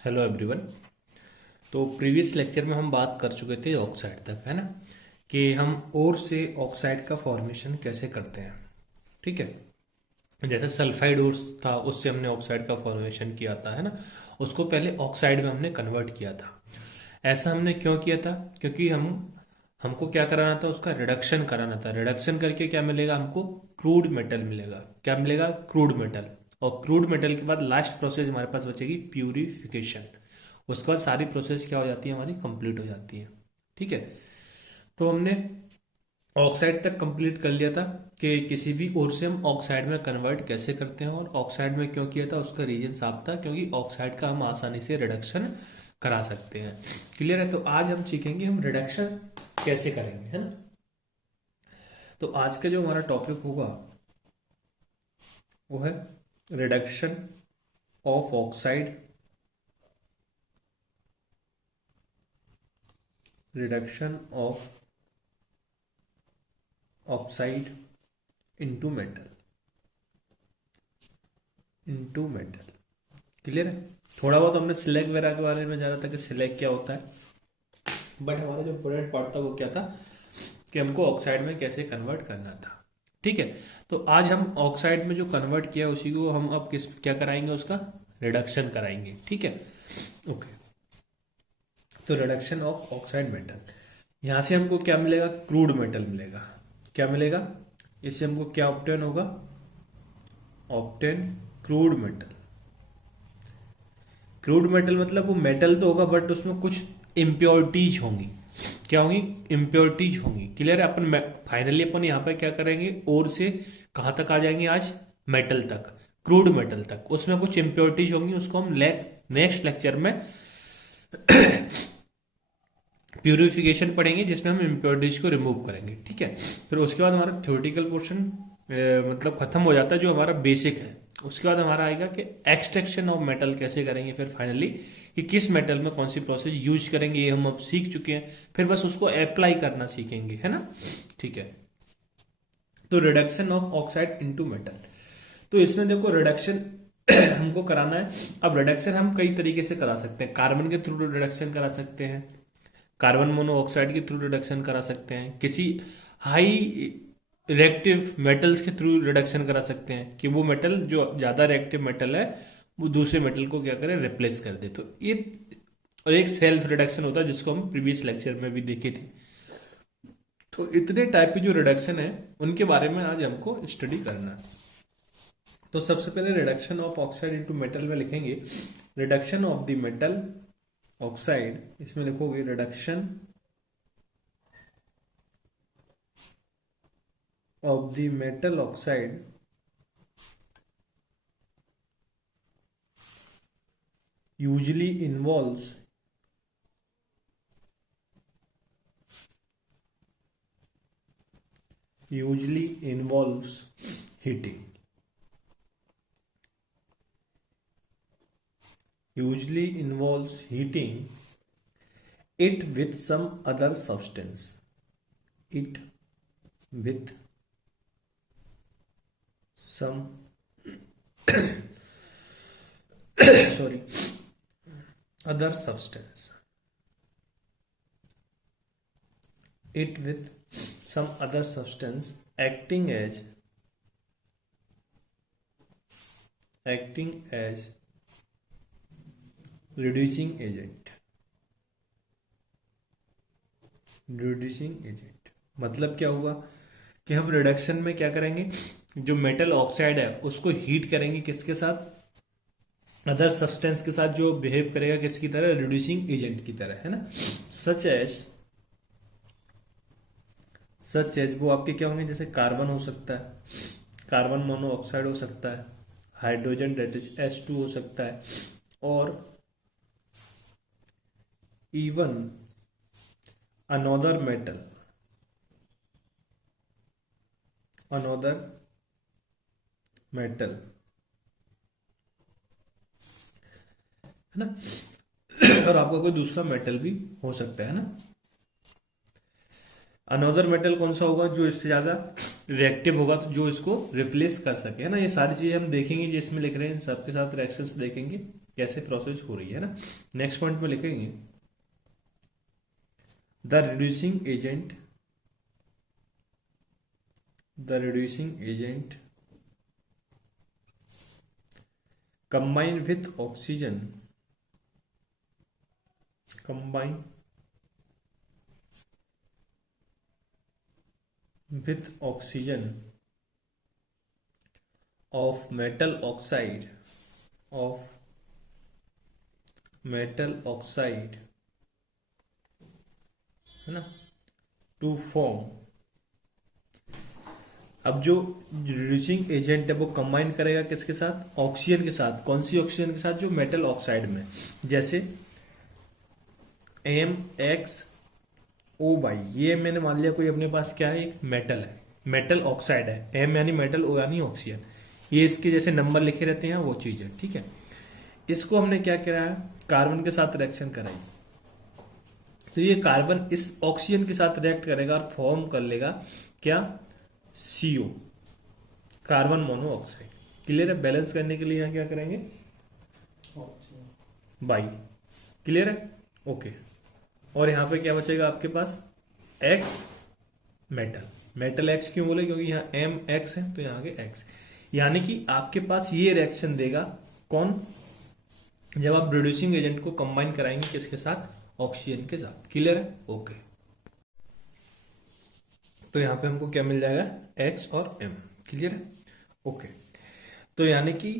Hello everyone. तो previous lecture में हम बात कर चुके थे ऑक्साइड तक, है ना, कि हम ओर से ऑक्साइड का फॉर्मेशन कैसे करते हैं। ठीक है। जैसे सल्फाइड ओर था, उससे हमने ऑक्साइड का फॉर्मेशन किया था, है ना। उसको पहले ऑक्साइड में हमने कन्वर्ट किया था। ऐसा हमने क्यों किया था? क्योंकि हमको क्या कराना था, उसका रिडक्शन कराना था। रिडक्शन करके क्या मिलेगा हमको? क्रूड मेटल मिलेगा। क्या मिलेगा? Crude metal. और क्रूड मेटल के बाद लास्ट प्रोसेस हमारे पास बचेगी प्यूरिफिकेशन। उसके बाद सारी प्रोसेस क्या हो जाती है, हमारी कंप्लीट हो जाती है। ठीक है। तो हमने ऑक्साइड तक कंप्लीट कर लिया था कि किसी भी ओर से हम ऑक्साइड में कन्वर्ट कैसे करते हैं, और ऑक्साइड में क्यों किया था उसका रीजन साफ था, क्योंकि ऑक्साइड का हम आसानी से रिडक्शन करा सकते हैं। क्लियर है? तो आज हम सीखेंगे हम रिडक्शन कैसे करेंगे, है ना। तो आज का जो हमारा टॉपिक होगा वो है reduction of oxide, reduction of oxide into metal, into metal. Clear है? थोड़ा बहुत हमने सिलेक्ट वगैरह के बारे में जाना था कि सिलेक्ट क्या होता है, बट हमारा जो इम्पोर्टेंट पार्ट था वो क्या था कि हमको ऑक्साइड में कैसे कन्वर्ट करना था। ठीक है। तो आज हम ऑक्साइड में जो कन्वर्ट किया उसी को हम अब किस क्या कराएंगे, उसका रिडक्शन कराएंगे। ठीक है। ओके। तो रिडक्शन ऑफ ऑक्साइड मेटल, यहां से हमको क्या मिलेगा? क्रूड मेटल मिलेगा। क्या मिलेगा? इससे हमको क्या ऑब्टेन होगा? Obtain crude metal. Crude metal मतलब वो मेटल तो होगा बट उसमें कुछ इम्प्योरिटीज होंगी। क्या होंगी? इम्प्योरिटीज होंगी। क्लियर है? अपन फाइनली अपन यहाँ पे क्या करेंगे, और से कहाँ तक आ जाएंगे आज? मेटल तक, क्रूड मेटल तक। उसमें कुछ इम्प्योरिटीज होंगी, उसको हम नेक्स्ट लेक्चर में प्यूरिफिकेशन पढ़ेंगे, जिसमें हम इम्प्योरिटीज को रिमूव करेंगे। ठीक है। फिर उसके बाद हमारा थ्योरेटिकल पोर्शन मतलब खत्म हो जाता है, जो हमारा बेसिक है। उसके बाद हमारा आएगा कि एक्सट्रैक्शन ऑफ मेटल कैसे करेंगे, फिर फाइनली कि किस मेटल में कौन सी प्रोसेस यूज करेंगे, ये हम अब सीख चुके हैं। फिर बस उसको अप्लाई करना सीखेंगे, है ना। ठीक है। तो reduction of oxide into metal, तो इसमें देखो रिडक्शन हमको कराना है। अब रिडक्शन हम कई तरीके से करा सकते हैं। कार्बन के थ्रू रिडक्शन करा सकते हैं, कार्बन मोनोऑक्साइड के थ्रू रिडक्शन करा सकते हैं, किसी हाई रिएक्टिव मेटल्स के थ्रू रिडक्शन करा सकते हैं कि वो मेटल जो ज़्यादा रिएक्टिव मेटल है वो दूसरे मेटल को क्या करे, रिप्लेस कर दे। तो ये और एक सेल्फ रिडक्शन होता है, जिसको हम प्रीवियस लेक्चर में भी देखे थे। तो इतने टाइप की जो रिडक्शन है उनके बारे में आज हमको स्टडी करना है। तो सबसे पहले reduction of oxide into metal में लिखेंगे reduction of the metal oxide. इसमें लिखोगे reduction of the metal oxide usually involves heating, usually involves heating it with some other substance, it with some sorry other substance, it with some other substance acting as reducing agent, reducing agent. मतलब क्या हुआ कि हम reduction में क्या करेंगे, जो metal oxide है उसको हीट करेंगे, किसके साथ? अदर सब्सटेंस के साथ, जो बिहेव करेगा किसकी तरह? रिड्यूसिंग एजेंट की तरह, है ना। सच एज वो आपके क्या होंगे, जैसे कार्बन हो सकता है, कार्बन मोनोऑक्साइड हो सकता है, हाइड्रोजन डेट इज H2 हो सकता है, और even another metal, another metal, है ना। और आपका कोई दूसरा मेटल भी हो सकता है ना। अनोदर मेटल कौन सा होगा? जो इससे ज्यादा रिएक्टिव होगा, तो जो इसको रिप्लेस कर सके, है ना। ये सारी चीजें हम देखेंगे जो इसमें लिख रहे हैं, सबके साथ रिएक्शंस देखेंगे। कैसे प्रोसेस हो रही है ना। नेक्स्ट पॉइंट में लिखेंगे the reducing agent combine with oxygen of metal oxide है ना टू फॉर्म। अब जो रिड्यूसिंग एजेंट है वो कंबाइन करेगा किसके साथ, ऑक्सीजन के साथ। कौन सी ऑक्सीजन के साथ, जो मेटल ऑक्साइड में, जैसे MxO, ये मैंने मान लिया कोई अपने पास क्या है, एक मेटल है, मेटल ऑक्साइड है, M यानी मेटल, O यानी ऑक्सीजन, ये इसके जैसे नंबर लिखे रहते हैं वो चीज है, ठीक है। इसको हमने क्या कराया, कार्बन के साथ रिएक्शन कराई, तो ये कार्बन इस ऑक्सीजन के साथ रिएक्ट करेगा और फॉर्म कर लेगा क्या, CO, कार्बन मोनोऑक्साइड। क्लियर है। बैलेंस करने के लिए यहाँ क्या करेंगे, बाई। क्लियर है, ओके। और यहाँ पे क्या बचेगा आपके पास, X मेटल X क्यों बोले, क्योंकि यहाँ MX है तो यहाँ के X, यानी कि आपके पास ये रिएक्शन देगा कौन, जब आप रिड्यूसिंग एजेंट को कंबाइन कराएंगे किसके साथ, ऑक्सीजन के साथ। क्लियर है, ओके। तो यहां पे हमको क्या मिल जाएगा, X और M। क्लियर है, ओके। तो यानी कि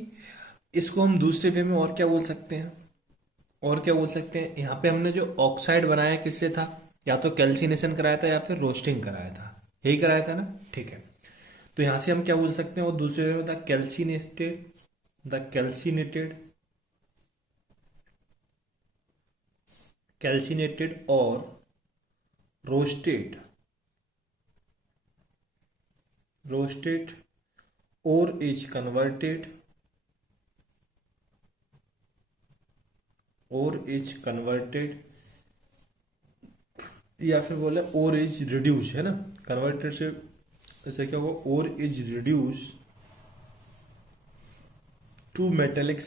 इसको हम दूसरे वे में और क्या बोल सकते हैं, यहां पे हमने जो ऑक्साइड बनाया किससे था, या तो कैल्सिनेशन कराया था या फिर रोस्टिंग कराया था, यही कराया था ना, ठीक है। तो यहां से हम क्या बोल सकते हैं, और दूसरे वे में था कैल्सिनेटेड और रोस्टेड और इज कन्वर्टेड या फिर बोले और इज रिड्यूस, है ना, कन्वर्टेड से ऐसे क्या होगा, और is reduce to metallic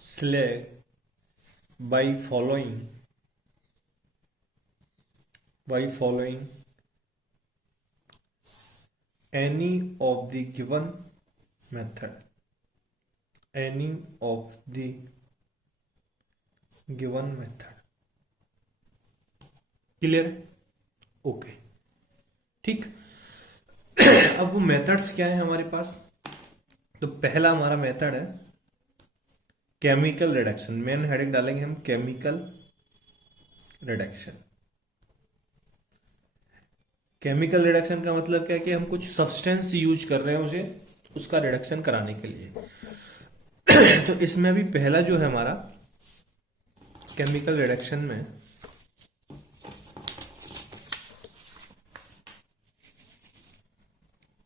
slag by following any of the given method, clear, okay, ठीक। अब वो मेथड्स क्या है हमारे पास, तो पहला हमारा मेथड है केमिकल रिडक्शन, मेन हेडिंग डालेंगे हम केमिकल रिडक्शन। केमिकल रिडक्शन का मतलब क्या है कि हम कुछ सब्सटेंस यूज कर रहे हैं उसे, उसका रिडक्शन कराने के लिए। तो इसमें भी पहला जो है हमारा केमिकल रिडक्शन में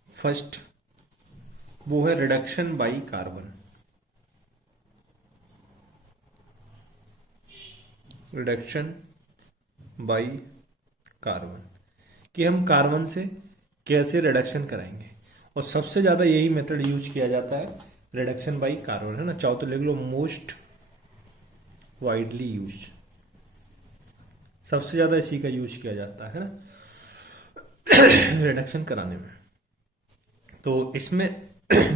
फर्स्ट वो है reduction by carbon. Reduction by carbon, कि हम कार्बन से कैसे रिडक्शन कराएंगे, और सबसे ज्यादा यही मेथड यूज किया जाता है, रिडक्शन बाई कार्बन, है ना। चाहो तो लिख लो मोस्ट वाइडली यूज, सबसे ज्यादा इसी का यूज किया जाता है ना रिडक्शन कराने में। तो इसमें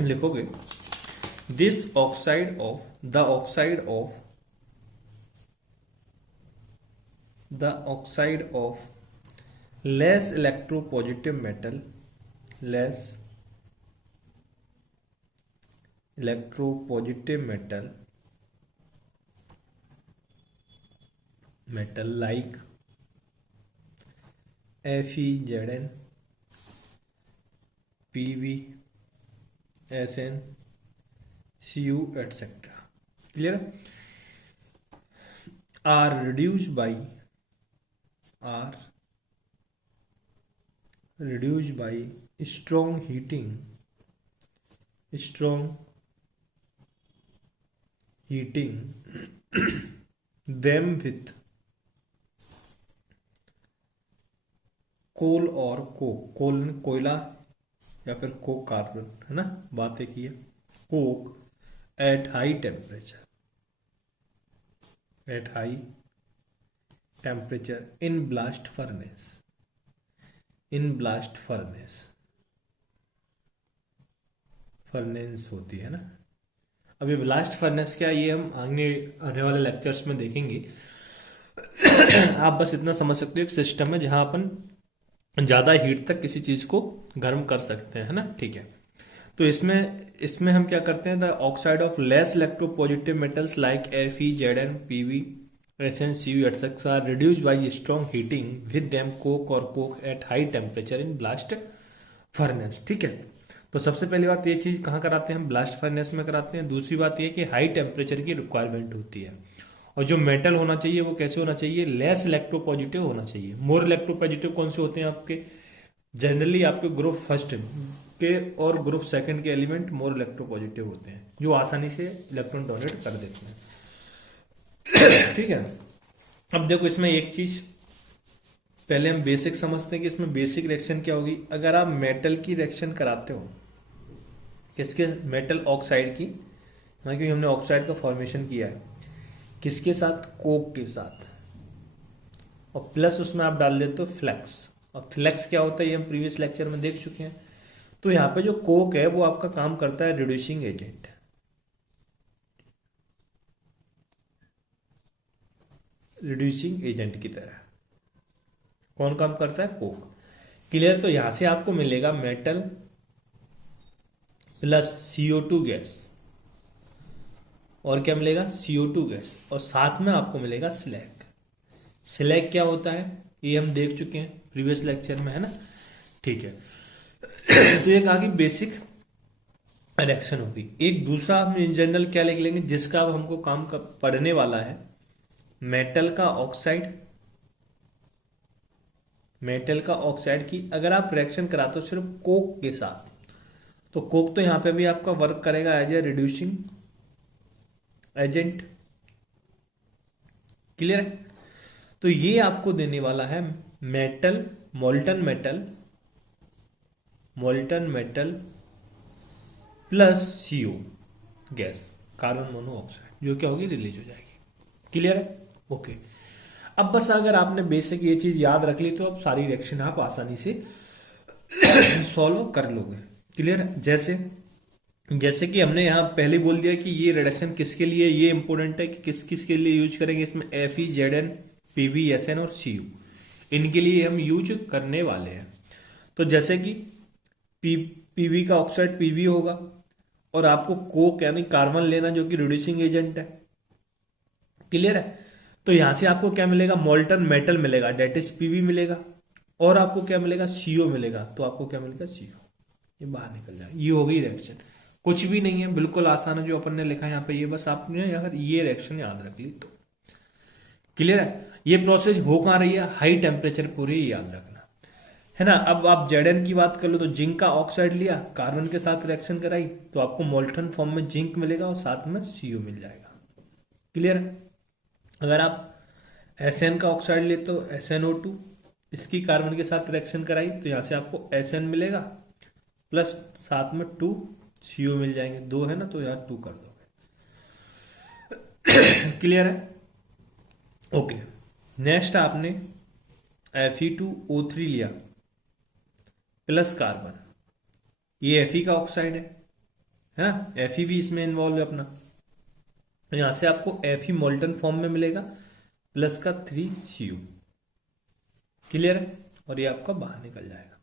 लिखोगे this oxide of less electropositive metal like FeZn, Pv, Sn, Cu, etc. clear, are reduced by strong heating them with coal or coke, कोयला या फिर कोक कार्बन, है ना, बातें की है। Coke at high temperature, at high temperature in blast furnace, in blast furnace, furnace होती है ना। अभी ब्लास्ट फर्नेस क्या है ये हम आगे आने वाले लेक्चर्स में देखेंगे। आप बस इतना समझ सकते हो एक सिस्टम है जहां अपन ज्यादा हीट तक किसी चीज को गर्म कर सकते हैं, है ना, ठीक है। तो इसमें इसमें हम क्या करते हैं, the oxide of less electropositive metals like Fe, Zn, Pb, Sn, Cu etc are reduced by strong heating with them coke और coke at high temperature in blast furnace, ठीक है। तो सबसे पहली बात ये चीज कहाँ कराते हैं हम, ब्लास्ट फर्नेस में कराते हैं। दूसरी बात ये कि हाई टेम्परेचर की रिक्वायरमेंट होती है, और जो मेटल होना चाहिए वो कैसे होना चाहिए, लेस इलेक्ट्रोपॉजिटिव होना चाहिए। मोर इलेक्ट्रोपॉजिटिव कौन से होते हैं आपके, जनरली आपके ग्रुप फर्स्ट के और ग्रुप सेकंड के एलिमेंट मोर इलेक्ट्रोपॉजिटिव होते हैं, जो आसानी से इलेक्ट्रॉन डोनेट कर देते हैं। ठीक है। अब देखो इसमें एक चीज पहले हम बेसिक समझते हैं कि इसमें बेसिक रिएक्शन क्या होगी। अगर आप मेटल की रिएक्शन कराते हो, किसके, मेटल ऑक्साइड की, क्योंकि हमने ऑक्साइड का फॉर्मेशन किया है, किसके साथ, कोक के साथ, और प्लस उसमें आप डाल देते हो फ्लेक्स। और फ्लेक्स क्या होता है ये हम प्रीवियस लेक्चर में देख चुके हैं। तो यहां पे जो कोक है वो आपका काम करता है रिड्यूसिंग एजेंट, रिड्यूसिंग एजेंट की तरह। कौन काम करता है, कोक। क्लियर। तो यहां से आपको मिलेगा मेटल प्लस CO2 गैस, और क्या मिलेगा, CO2 गैस, और साथ में आपको मिलेगा स्लैग। स्लैग क्या होता है ये हम देख चुके हैं प्रीवियस लेक्चर में, है ना, ठीक है। तो एक आगे बेसिक रिएक्शन होगी। एक दूसरा हम इन जनरल क्या लिख लेंगे जिसका अब हमको काम पड़ने वाला है, मेटल का ऑक्साइड, मेटल का ऑक्साइड की अगर आप रिएक्शन कराते हो सिर्फ कोक के साथ, तो कोक तो यहां पे भी आपका वर्क करेगा as a reducing agent. Clear है। तो ये आपको देने वाला है metal, molten metal, molten metal plus CO gas, carbon monoxide, जो क्या होगी, रिलीज हो जाएगी। क्लियर है, ओके। अब बस अगर आपने बेसिक ये चीज याद रख ली तो अब सारी रिएक्शन आप आसानी से सॉल्व कर लोगे। क्लियर है। जैसे जैसे कि हमने यहां पहले बोल दिया कि ये रिडक्शन किसके लिए, ये इंपॉर्टेंट है कि किस किस के लिए यूज करेंगे। इसमें Fe, Zn, Pb, Sn और Cu, इनके लिए हम यूज करने वाले हैं। तो जैसे कि Pb का ऑक्साइड Pb होगा, और आपको कोक यानी कार्बन लेना जो कि रिड्यूसिंग एजेंट है। क्लियर है। तो यहां से आपको क्या मिलेगा, मोल्टन मेटल मिलेगा, डेट इज Pb मिलेगा, और आपको क्या मिलेगा, CO मिलेगा। तो आपको क्या मिलेगा, CO, ये बाहर निकल जाएगा। ये हो गई रिएक्शन, कुछ भी नहीं है, बिल्कुल आसान है जो अपन ने लिखा है यहाँ पे। ये बस आपने अगर ये रिएक्शन याद रख ली तो क्लियर है। ये प्रोसेस हो कहाँ रही है, हाई टेम्परेचर पूरी याद रखना, है ना। अब आप Zn की बात कर लो तो जिंक का ऑक्साइड लिया, कार्बन के साथ रिएक्शन कराई, तो आपको मोल्टन फॉर्म में जिंक मिलेगा और साथ में CO मिल जाएगा। क्लियर है। अगर आप Sn का ऑक्साइड ले तो SnO2, इसकी कार्बन के साथ रिएक्शन कराई तो यहां से आपको Sn मिलेगा, प्लस साथ में 2 CO मिल जाएंगे। 2 है ना, तो यहां 2 कर दोगे। क्लियर है, ओके। नेक्स्ट आपने Fe2O3 लिया प्लस कार्बन, ये Fe का ऑक्साइड है ना, Fe भी इसमें इन्वॉल्व है अपना। तो यहां से आपको Fe मोल्टन फॉर्म में मिलेगा प्लस का 3 CO। क्लियर है, और ये आपका बाहर निकल जाएगा।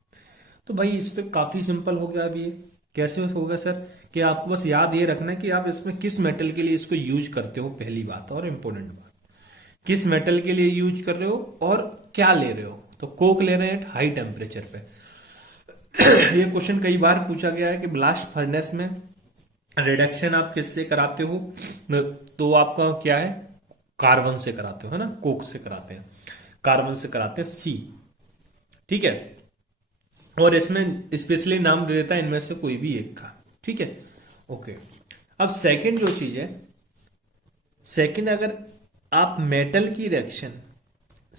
तो भाई इससे काफी सिंपल हो गया। अब ये कैसे होगा सर, कि आपको बस याद ये रखना है कि आप इसमें किस मेटल के लिए इसको यूज करते हो, पहली बात, और इंपॉर्टेंट बात, किस मेटल के लिए यूज कर रहे हो और क्या ले रहे हो। तो कोक ले रहे हैं हाई टेम्परेचर पे। ये क्वेश्चन कई बार पूछा गया है कि ब्लास्ट फर्नेस में रिडक्शन आप किससे कराते हो, तो आपका क्या है, कार्बन से कराते हो, है ना, कोक से कराते हैं, कार्बन से कराते हैं C। ठीक है। और इसमें स्पेशली नाम दे देता है इनमें से कोई भी एक का। ठीक है, ओके। अब सेकंड जो चीज है, सेकंड अगर आप मेटल की रिएक्शन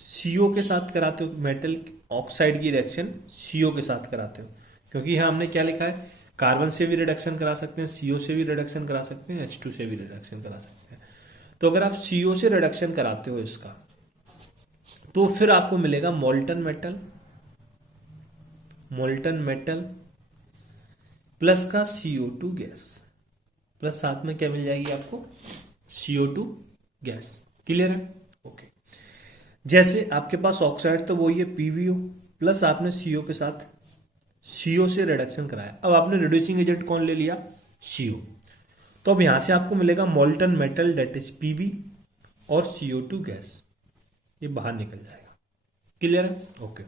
CO के साथ कराते हो, मेटल ऑक्साइड की रिएक्शन CO के साथ कराते हो, क्योंकि यहाँ हमने क्या लिखा है, कार्बन से भी रिडक्शन करा सकते हैं, सीओ से भी रिडक्शन करा सकते हैं, H2 से भी रिडक्शन करा सकते हैं। तो अगर आप सीओ से रिडक्शन कराते हो इसका, तो फिर आपको मिलेगा मोल्टन मेटल प्लस का CO2 गैस, प्लस साथ में क्या मिल जाएगी आपको, CO2 गैस। क्लियर है? ओके। जैसे आपके पास ऑक्साइड तो वही है PbO, प्लस आपने CO के साथ CO से रिडक्शन कराया। अब आपने रिड्यूसिंग एजेंट कौन ले लिया, CO। तो अब यहां से आपको मिलेगा molten metal that is Pb और CO2 गैस, ये बाहर निकल जाएगा। क्लियर है? ओके।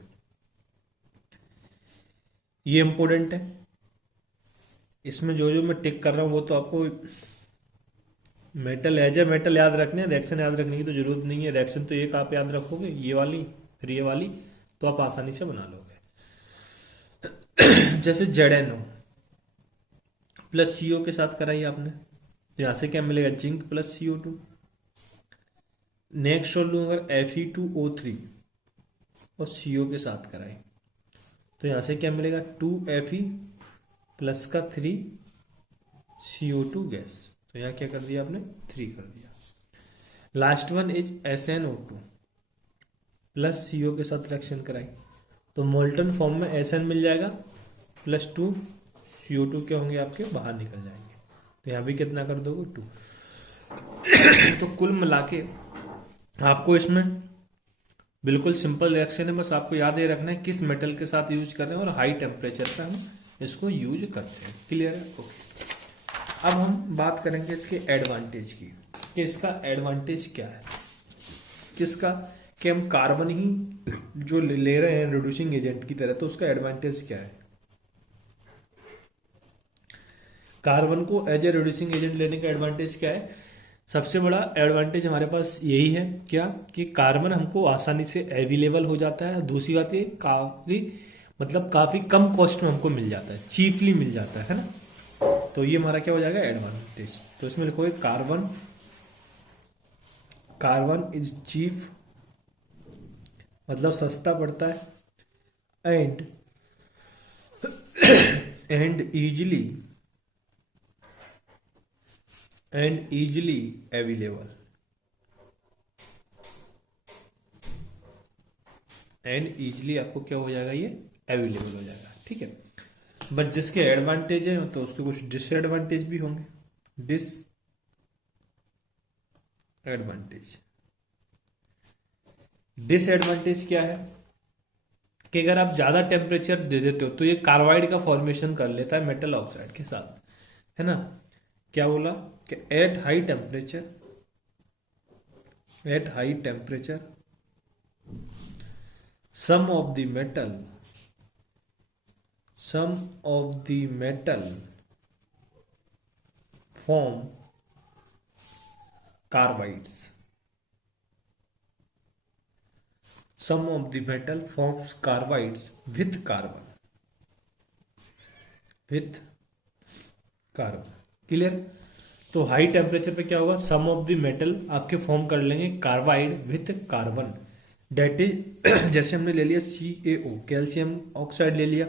ये इंपॉर्टेंट है, इसमें जो जो मैं टिक कर रहा हूं वो तो आपको मेटल एज ए मेटल याद रखने हैं, रिएक्शन याद रखने की तो जरूरत नहीं है। रिएक्शन तो एक आप याद रखोगे, ये वाली फिर ये वाली, तो आप आसानी से बना लोगे। जैसे ZnO प्लस CO के साथ कराई आपने, यहां से क्या मिलेगा, जिंक प्लस CO2। नेक्स्ट और लूँ अगर Fe2O3 और CO के साथ कराई, तो यहां से क्या मिलेगा, 2Fe प्लस का 3CO2 गैस। तो यहाँ क्या कर दिया आपने, 3 कर दिया। Last one is SnO2 plus CO के साथ रिएक्शन कराई, तो मोल्टन फॉर्म में SN मिल जाएगा प्लस 2 CO2 क्या होंगे आपके, बाहर निकल जाएंगे। तो यहाँ भी कितना कर दोगे, 2। तो कुल मिला के आपको इसमें बिल्कुल सिंपल रिएक्शन है, बस आपको याद ये रखना है किस मेटल के साथ यूज कर रहे हैं और हाई टेम्परेचर पे हम इसको यूज करते हैं। क्लियर है? ओके। अब हम बात करेंगे इसके एडवांटेज की, कि इसका एडवांटेज क्या है, किसका, कि हम कार्बन ही जो ले रहे हैं रिड्यूसिंग एजेंट की तरह, तो उसका एडवांटेज क्या है। कार्बन को एज ए रिड्यूसिंग एजेंट लेने का एडवांटेज क्या है, सबसे बड़ा एडवांटेज हमारे पास यही है, क्या, कि कार्बन हमको आसानी से अवेलेबल हो जाता है। दूसरी बात ये काफी कम कॉस्ट में हमको मिल जाता है, चीपली मिल जाता है ना। तो ये हमारा क्या हो जाएगा, एडवांटेज। तो इसमें लिखोगे कार्बन इज चीप, मतलब सस्ता पड़ता है, and easily available, and easily आपको क्या हो जाएगा, ये अवेलेबल हो जाएगा। ठीक है, बट जिसके एडवांटेज है तो उसके कुछ डिसएडवांटेज भी होंगे। डिसएडवांटेज क्या है, कि अगर आप ज्यादा टेम्परेचर दे देते हो तो ये कार्बाइड का फॉर्मेशन कर लेता है मेटल ऑक्साइड के साथ, है ना। क्या बोला कि at high temperature some of the metal form carbides. Some of the metal forms carbides with carbon. Clear? तो हाई टेम्परेचर पे क्या होगा, सम ऑफ द मेटल आपके फॉर्म कर लेंगे carbide with carbon, that is जैसे हमने ले लिया CaO, कैल्शियम ऑक्साइड ले लिया,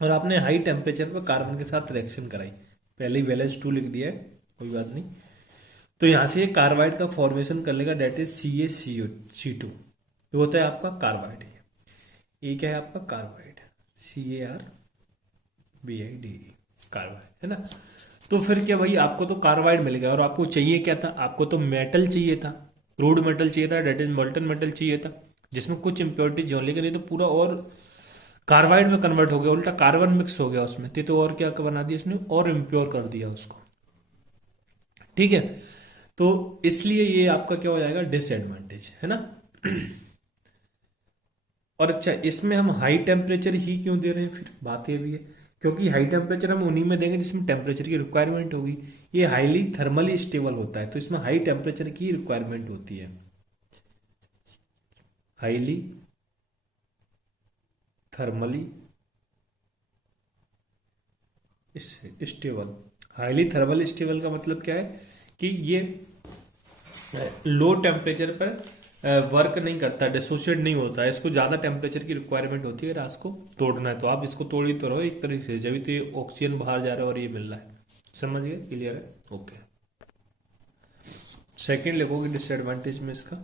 और आपने हाई टेम्परेचर पर कार्बन के साथ रिएक्शन कराई, पहले ही वैलेंस 2 लिख दिया है, कोई बात नहीं। तो यहां से कार्बाइड का फॉर्मेशन कर लेगा, डेट इज CaCO2, ये होता है आपका कार्बाइड। ये क्या है आपका कार्बाइड, CARBIDE, कार्बाइड, है ना। तो फिर क्या भाई, आपको तो कार्बाइड मिल गया, और आपको चाहिए क्या था, आपको तो मेटल चाहिए था, क्रूड मेटल चाहिए था, डेट इज मोल्टन मेटल चाहिए था, जिसमें कुछ इंप्योरिटीज हो, लेकिन ये तो पूरा और कार्बाइड में कन्वर्ट हो गया, उल्टा कार्बन मिक्स हो गया उसमें, तो और क्या बना दिया इसने, और इम्प्योर कर दिया उसको। ठीक है, तो इसलिए ये आपका क्या हो जाएगा, डिसएडवांटेज, है ना। और अच्छा, इसमें हम हाई टेम्परेचर ही क्यों दे रहे हैं, फिर बात ये भी है, क्योंकि हाई टेम्परेचर हम उन्हीं में देंगे जिसमें टेम्परेचर की रिक्वायरमेंट होगी। ये हाईली थर्मली स्टेबल होता है, तो इसमें हाई टेम्परेचर की रिक्वायरमेंट होती है, highly thermally stable. Highly thermal stable का मतलब क्या है, कि ये लो टेम्परेचर पर वर्क नहीं करता, डिसोशिएट नहीं होता है, इसको ज़्यादा टेम्परेचर की रिक्वायरमेंट होती है, रास को तोड़ना है तो आप इसको तोड़ ही तो रहो एक तरीके से, जब तो ये ऑक्सीजन बाहर जा रहा है और ये मिल रहा है। समझ गए? क्लियर है? ओके। सेकेंड लिखोगे डिसएडवांटेज में इसका,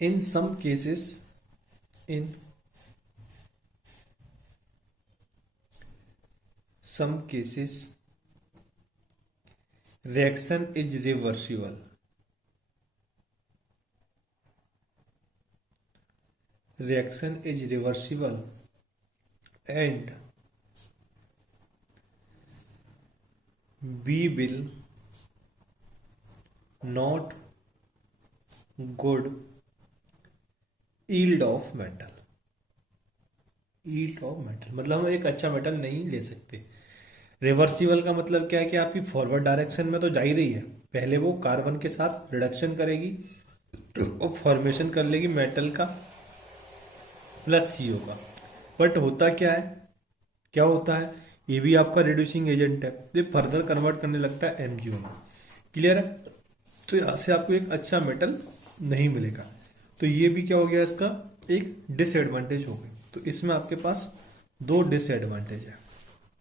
in some cases, in some cases reaction is reversible, reaction is reversible and we will not good yield of metal, yield of metal मतलब हम एक अच्छा मेटल नहीं ले सकते। रिवर्सिबल का मतलब क्या है कि आपकी फॉरवर्ड डायरेक्शन में तो जा ही रही है, पहले वो कार्बन के साथ रिडक्शन करेगी और फॉर्मेशन कर लेगी मेटल का प्लस सीओ का, बट होता क्या है, क्या होता है, ये भी आपका रिड्यूसिंग एजेंट है, ये फर्दर कन्वर्ट करने लगता है एमजीओ में। क्लियर है? तो यहाँ से आपको एक अच्छा मेटल नहीं मिलेगा, तो ये भी क्या हो गया, इसका एक डिसएडवांटेज हो गई। तो इसमें आपके पास दो डिसएडवांटेज है।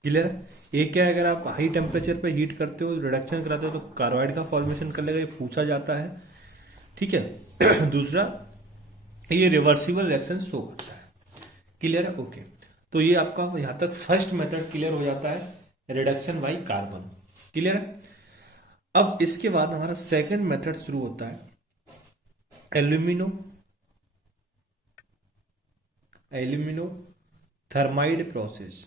क्लियर है? एक क्या है, अगर आप हाई टेम्परेचर पे हीट करते हो, रिडक्शन कराते हो, तो कार्बाइड का फॉर्मेशन कर लेगा, ये पूछा जाता है। ठीक है। दूसरा, ये रिवर्सिबल रिएक्शन शो करता है। क्लियर है? ओके। तो ये आपका यहां तक फर्स्ट मेथड क्लियर हो जाता है, रिडक्शन बाई कार्बन। क्लियर है? अब इसके बाद हमारा सेकंड मेथड शुरू होता है, एल्यूमिनो एल्यूमिनो थर्माइड प्रोसेस,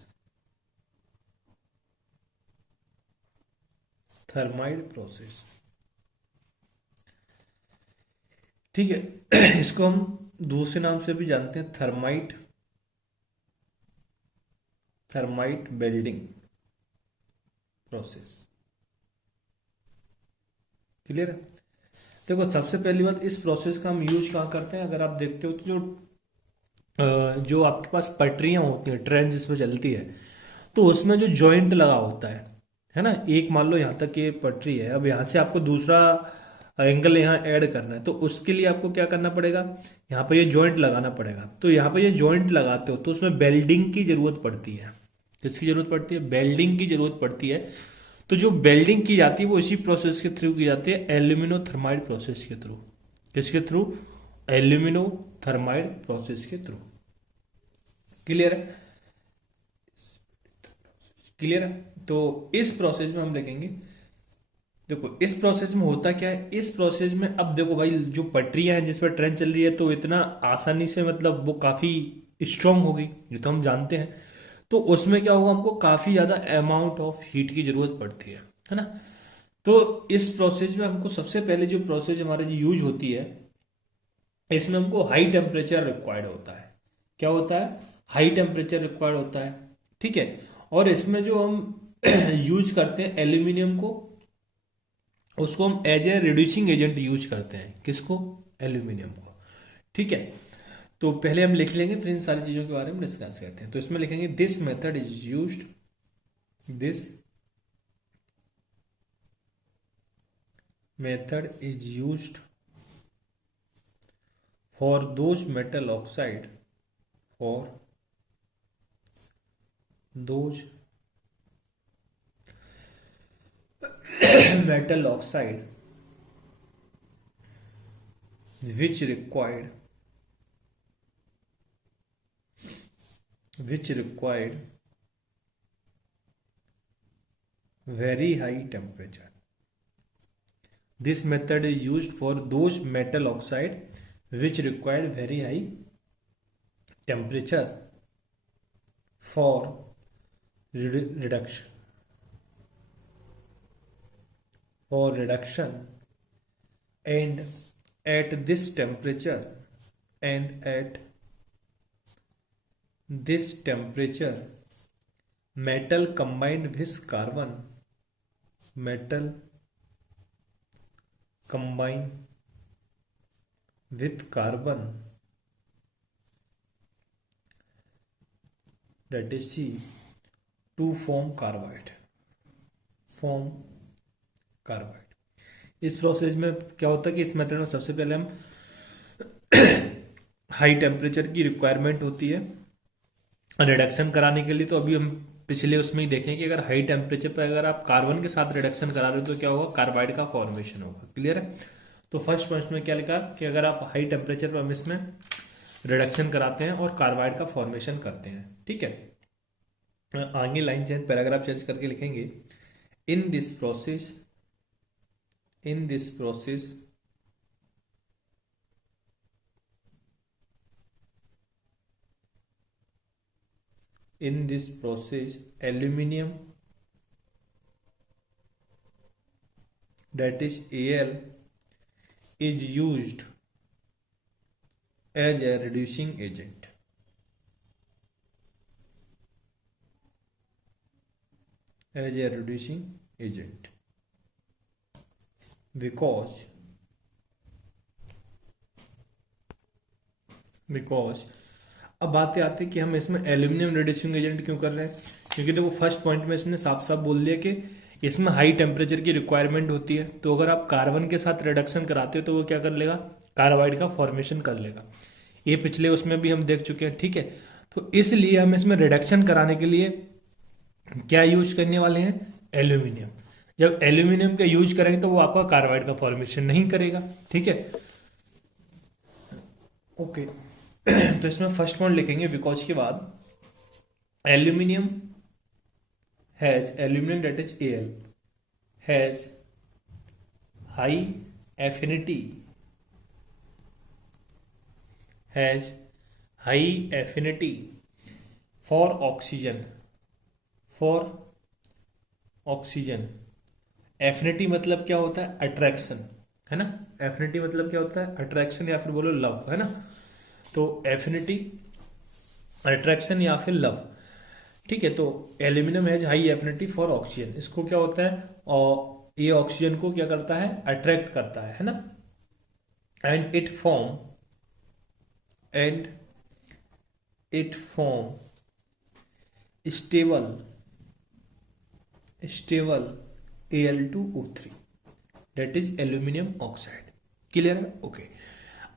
थर्माइड प्रोसेस। ठीक है। इसको हम दूसरे नाम से भी जानते हैं, thermite, thermite welding process. Clear है? देखो, सबसे पहली बात, इस प्रोसेस का हम यूज कहाँ करते हैं, अगर आप देखते हो तो जो आपके पास पटरियां होती हैं, ट्रेन जिसमें चलती है, तो उसमें जो जॉइंट लगा होता है ना, एक मान लो यहाँ तक ये पटरी है, अब यहाँ से आपको दूसरा एंगल यहाँ ऐड करना है, तो उसके लिए आपको क्या करना पड़ेगा, यहाँ पर ये जॉइंट लगाना पड़ेगा। तो यहाँ पर ये जॉइंट लगाते हो तो उसमें बेल्डिंग की जरूरत पड़ती है। किसकी जरूरत पड़ती है? बेल्डिंग की जरूरत पड़ती है। तो जो बेल्डिंग की जाती है वो इसी प्रोसेस के थ्रू की जाती है, एल्यूमिनो थर्माइड प्रोसेस के थ्रू। किसके थ्रू? एल्यूमिनो थर्माइड प्रोसेस के थ्रू। क्लियर है? क्लियर है? तो इस प्रोसेस में हम देखेंगे, देखो इस प्रोसेस में होता क्या है, इस प्रोसेस में अब देखो भाई, जो पटरियां हैं जिस पर ट्रेन चल रही है, तो इतना आसानी से मतलब वो काफी स्ट्रांग होगी, ये तो हम जानते हैं। तो उसमें क्या होगा, हमको काफी ज्यादा अमाउंट ऑफ हीट की जरूरत पड़ती है ना। तो इस प्रोसेस में हमको सबसे पहले जो प्रोसेस हमारे यूज होती है, इसमें हमको हाई टेम्परेचर रिक्वायर्ड होता है। क्या होता है? हाई टेम्परेचर रिक्वायर्ड होता है। ठीक है। और इसमें जो हम यूज करते हैं एल्यूमिनियम को, उसको हम as a reducing agent use करते हैं। किसको? एल्यूमिनियम को। ठीक है। तो पहले हम लिख लेंगे, फिर इन सारी चीजों के बारे में डिस्कस करते हैं। तो इसमें लिखेंगे, this method is used, this method is used for those metal oxide, for those metal oxide which required very high temperature. This method is used for those metal oxide which require very high temperature for reduction, and at this temperature, metal combined with carbon, metal combine with carbon, that is C, to form carbide, इस process में क्या होता है कि इस method में सबसे पहले हम हाई टेम्परेचर की रिक्वायरमेंट होती है रिडक्शन कराने के लिए। तो अभी हम पिछले उसमें ही देखें कि अगर हाई टेम्परेचर पर अगर आप कार्बन के साथ रिडक्शन करा रहे हो तो क्या होगा, कार्बाइड का फॉर्मेशन होगा। क्लियर है। तो फर्स्ट पॉइंट में क्या लिखा कि अगर आप हाई टेम्परेचर पर हम इसमें रिडक्शन कराते हैं और कार्बाइड का फॉर्मेशन करते हैं। ठीक है। आगे लाइन चेंज पैराग्राफ चेंज करके लिखेंगे, in this process in this process aluminum, that is Al, is used as a reducing agent. Because अब बातें आती है कि हम इसमें एल्यूमिनियम रिड्यूसिंग एजेंट क्यों कर रहे हैं, क्योंकि देखो फर्स्ट पॉइंट में इसने साफ साफ बोल दिया कि इसमें हाई टेम्परेचर की रिक्वायरमेंट होती है। तो अगर आप कार्बन के साथ रिडक्शन कराते हो तो वो क्या कर लेगा, कार्बाइड का फॉर्मेशन कर लेगा। ये पिछले उसमें भी हम देख चुके हैं। ठीक है। तो इसलिए हम इसमें रिडक्शन कराने के लिए क्या यूज करने वाले हैं, एल्यूमिनियम। जब एल्यूमिनियम का यूज करेंगे तो वो आपका कार्बाइड का फॉर्मेशन नहीं करेगा। ठीक है। ओके। तो इसमें फर्स्ट पॉइंट लिखेंगे बिकॉज के बाद aluminium that is Al has high affinity for oxygen. Affinity मतलब क्या होता है, अट्रैक्शन, है ना। एफिनिटी मतलब क्या होता है, अट्रैक्शन या फिर बोलो लव, है ना। तो एफिनिटी, अट्रैक्शन या फिर लव। ठीक है। तो aluminium has high affinity for oxygen. इसको क्या होता है, और ये ऑक्सीजन को क्या करता है, अट्रैक्ट करता है ना। And it form stable Al2O3 that is aluminium oxide. Clear है। ओके।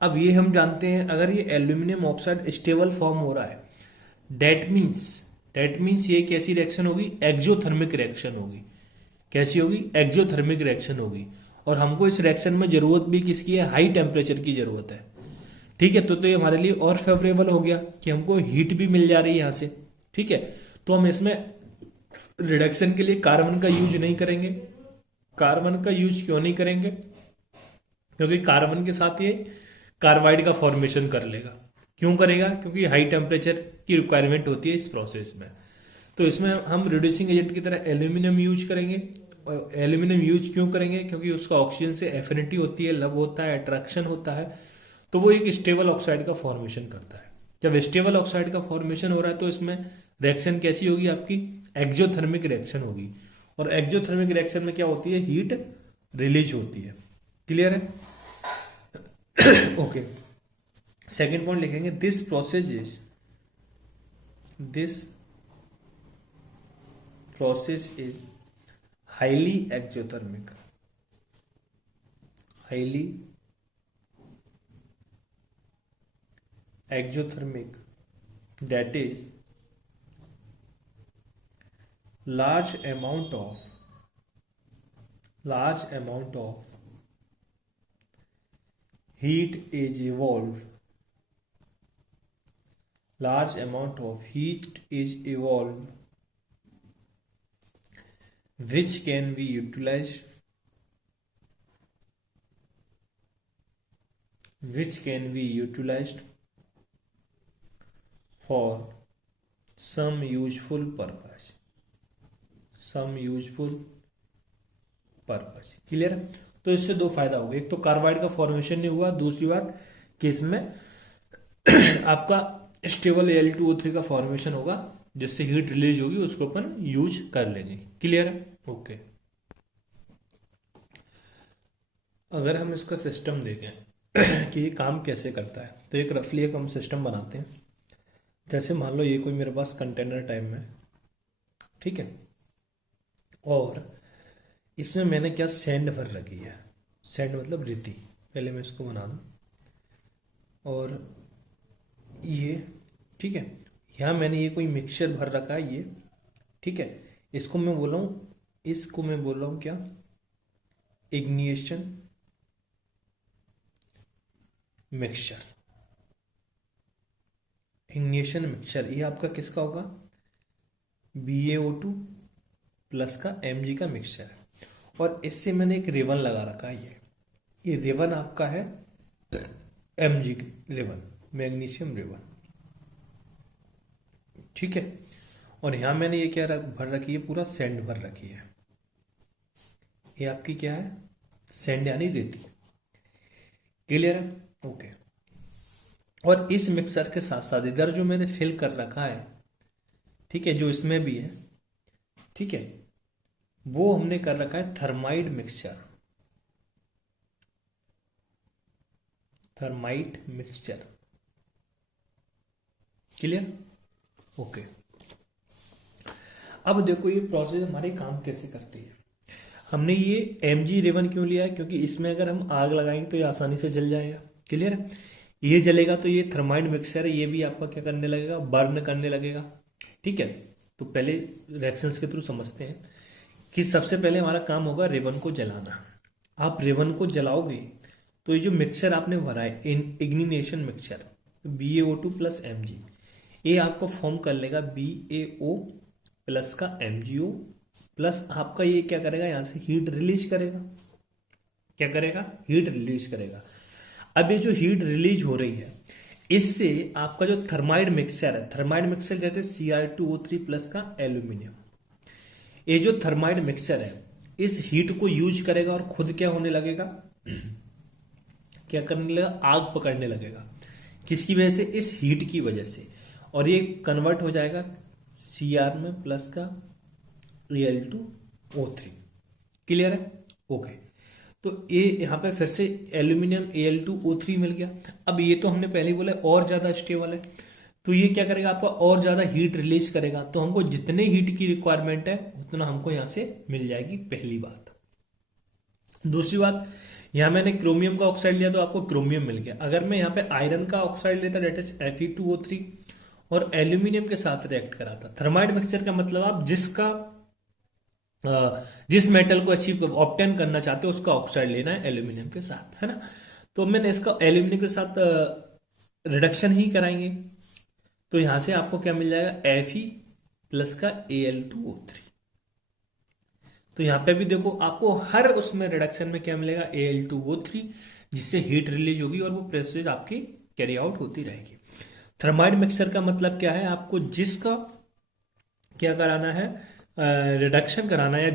अब ये हम जानते हैं अगर ये एल्यूमिनियम ऑक्साइड स्टेबल फॉर्म हो रहा है, डेट मीन्स ये कैसी रिएक्शन होगी, एक्सोथर्मिक रिएक्शन होगी। कैसी होगी, एक्सोथर्मिक रिएक्शन होगी। और हमको इस रिएक्शन में जरूरत भी किसकी है, हाई टेम्परेचर की जरूरत है। ठीक है। तो ये हमारे लिए और फेवरेबल हो गया कि हमको हीट भी मिल जा रही है यहां से। ठीक है। तो हम इसमें रिडक्शन के लिए कार्बन का यूज नहीं करेंगे। कार्बन का यूज क्यों नहीं करेंगे, क्योंकि कार्बन के साथ ये कार्बाइड का फॉर्मेशन कर लेगा। क्यों करेगा, क्योंकि हाई टेम्परेचर की रिक्वायरमेंट होती है इस प्रोसेस में। तो इसमें हम रिड्यूसिंग एजेंट की तरह एल्यूमिनियम यूज करेंगे। और एल्यूमिनियम यूज क्यों करेंगे, क्योंकि उसका ऑक्सीजन से एफिनिटी होती है, लव होता है, अट्रैक्शन होता है। तो वो एक स्टेबल ऑक्साइड का फॉर्मेशन करता है। जब स्टेबल ऑक्साइड का फॉर्मेशन हो रहा है तो इसमें रिएक्शन कैसी होगी, आपकी एक्सोथर्मिक रिएक्शन होगी। और एक्सोथर्मिक रिएक्शन में क्या होती है, हीट रिलीज होती है। क्लियर है। ओके। सेकेंड पॉइंट लिखेंगे, this process is highly exothermic. That is large amount of heat is evolved. Large amount of heat is evolved which can be utilized for some useful purpose. Clear है। तो इससे दो फायदा होगा, एक तो carbide का फॉर्मेशन नहीं हुआ, दूसरी बात कि इसमें आपका स्टेबल Al2O3 का फॉर्मेशन होगा, जिससे हीट रिलीज होगी, उसको अपन यूज कर लेंगे। क्लियर है। ओके। अगर हम इसका सिस्टम देखें कि ये काम कैसे करता है, तो एक रफली एक हम सिस्टम बनाते हैं। जैसे मान लो ये कोई मेरे पास कंटेनर टाइप में, ठीक है, और इसमें मैंने क्या, सैंड भर रखी है। सैंड मतलब रेती। पहले मैं इसको बना दूं। और ये ठीक है, यहाँ मैंने ये कोई मिक्सचर भर रखा है ये, ठीक है। इसको मैं बोल रहा हूँ, इसको मैं बोल रहा हूँ क्या, इग्निएशन मिक्सचर। इग्निएशन मिक्सचर ये आपका किसका होगा, BaO2 प्लस का Mg का मिक्सचर है। और इससे मैंने एक रिबन लगा रखा है, ये रिबन आपका है Mg रिबन, मैग्नीशियम रिबन, ठीक है। और यहां मैंने ये क्या भर रखी है, पूरा सैंड भर रखी है। ये आपकी क्या है, सैंड यानी रेती। क्लियर है, ओके। और इस मिक्सर के साथ साथ इधर जो मैंने फिल कर रखा है, ठीक है, जो इसमें भी है, ठीक है, वो हमने कर रखा है thermite mixture, thermite mixture. Clear, okay. अब देखो ये प्रोसेस हमारे काम कैसे करती है। हमने ये Mg रेवन क्यों लिया है, क्योंकि इसमें अगर हम आग लगाएंगे तो ये आसानी से जल जाएगा। क्लियर है, ये जलेगा तो ये थर्माइड मिक्सचर है, ये भी आपका क्या करने लगेगा, बर्न करने लगेगा, ठीक है। तो पहले रिएक्शंस के थ्रू समझते हैं कि सबसे पहले हमारा काम होगा रेवन को जलाना। आप रेवन को जलाओगे तो ये जो मिक्सचर आपने भरा है, इग्निनेशन मिक्सचर, BaO2 प्लस Mg, ये आपको फॉर्म कर लेगा BaO प्लस का MgO प्लस आपका ये क्या करेगा, यहां से हीट रिलीज करेगा। क्या करेगा, हीट रिलीज करेगा। अब ये जो हीट रिलीज हो रही है, इससे आपका जो थर्माइड मिक्सचर है, थर्माइड मिक्सचर जैसे Cr2O3 प्लस का एल्यूमिनियम, ये जो थर्माइड मिक्सचर है इस हीट को यूज करेगा और खुद क्या होने लगेगा, क्या करने लगेगा, आग पकड़ने लगेगा। किसकी वजह से, इस हीट की वजह से। और ये कन्वर्ट हो जाएगा Cr में प्लस का Al2O3। क्लियर है, ओके। तो ये यहां पे फिर से एल्यूमिनियम Al2O3 मिल गया। अब ये तो हमने पहले ही बोला और ज्यादा स्टेबल है, तो ये क्या करेगा, आपका और ज्यादा हीट रिलीज करेगा। तो हमको जितने हीट की रिक्वायरमेंट है उतना हमको यहां से मिल जाएगी, पहली बात। दूसरी बात, यहां मैंने क्रोमियम का ऑक्साइड लिया तो आपको क्रोमियम मिल गया। अगर मैं यहां पे आयरन का ऑक्साइड लेता, डेट इज Fe2O3, और एल्यूमिनियम के साथ रिएक्ट कराता, थर्माइड मिक्सचर का मतलब आप जिस मेटल को अचीव ऑब्टेन करना चाहते हो उसका ऑक्साइड लेना है एल्यूमिनियम के साथ, है ना। तो मैंने इसका एल्यूमिनियम के साथ रिडक्शन ही कराएंगे, तो यहां से आपको क्या मिल जाएगा, Fe प्लस का Al2O3। तो यहां पे भी देखो आपको हर उसमें रिडक्शन में क्या मिलेगा, Al2O3, जिससे हीट रिलीज होगी और वो प्रोसेस आपकी कैरी आउट होती रहेगी। थर्माइड मिक्सचर का मतलब क्या है, आपको जिसका क्या कराना है, रिडक्शन कराना है, या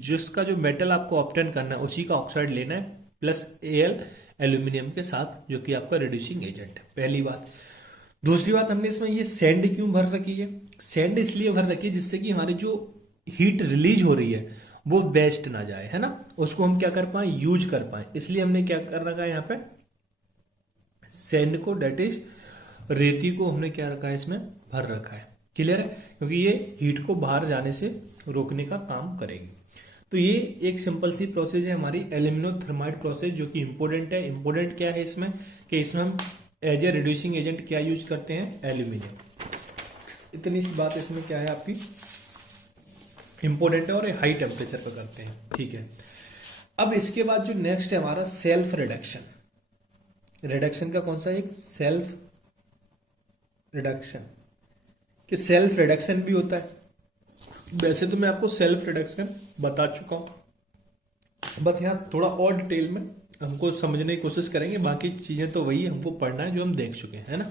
जिसका जो मेटल आपको ऑब्टेन करना है उसी का ऑक्साइड लेना है, प्लस Al एल्यूमिनियम के साथ, जो कि आपका रिड्यूसिंग एजेंट है, पहली बात। दूसरी बात, हमने इसमें ये सैंड क्यों भर रखी है, सैंड इसलिए भर रखी है जिससे कि हमारी जो हीट रिलीज हो रही है वो वेस्ट ना जाए, है ना, उसको हम क्या कर पाए, यूज कर पाए। इसलिए हमने क्या कर रखा है, यहाँ पे सैंड को, डेट इज रेती को हमने क्या रखा है, इसमें भर रखा है। क्लियर है, क्योंकि ये हीट को बाहर जाने से रोकने का काम करेगी। तो ये एक सिंपल सी प्रोसेस है हमारी एल्यूमिनोथर्माइड प्रोसेस, जो कि इंपोर्टेंट है। इंपोर्टेंट क्या है इसमें, कि इसमें हम एज ए रिड्यूसिंग एजेंट क्या यूज करते हैं, एल्यूमिनियम। इतनी सी बात इसमें क्या है आपकी इंपोर्टेंट है, और हाई टेम्परेचर पर करते हैं, ठीक है। अब इसके बाद जो नेक्स्ट है हमारा सेल्फ रिडक्शन। रिडक्शन का कौन सा, एक सेल्फ रिडक्शन, कि सेल्फ रिडक्शन भी होता है। वैसे तो मैं आपको सेल्फ रिडक्शन बता चुका हूं, बट यहाँ थोड़ा और डिटेल में हमको समझने की कोशिश करेंगे। बाकी चीजें तो वही हमको पढ़ना है जो हम देख चुके हैं, है ना।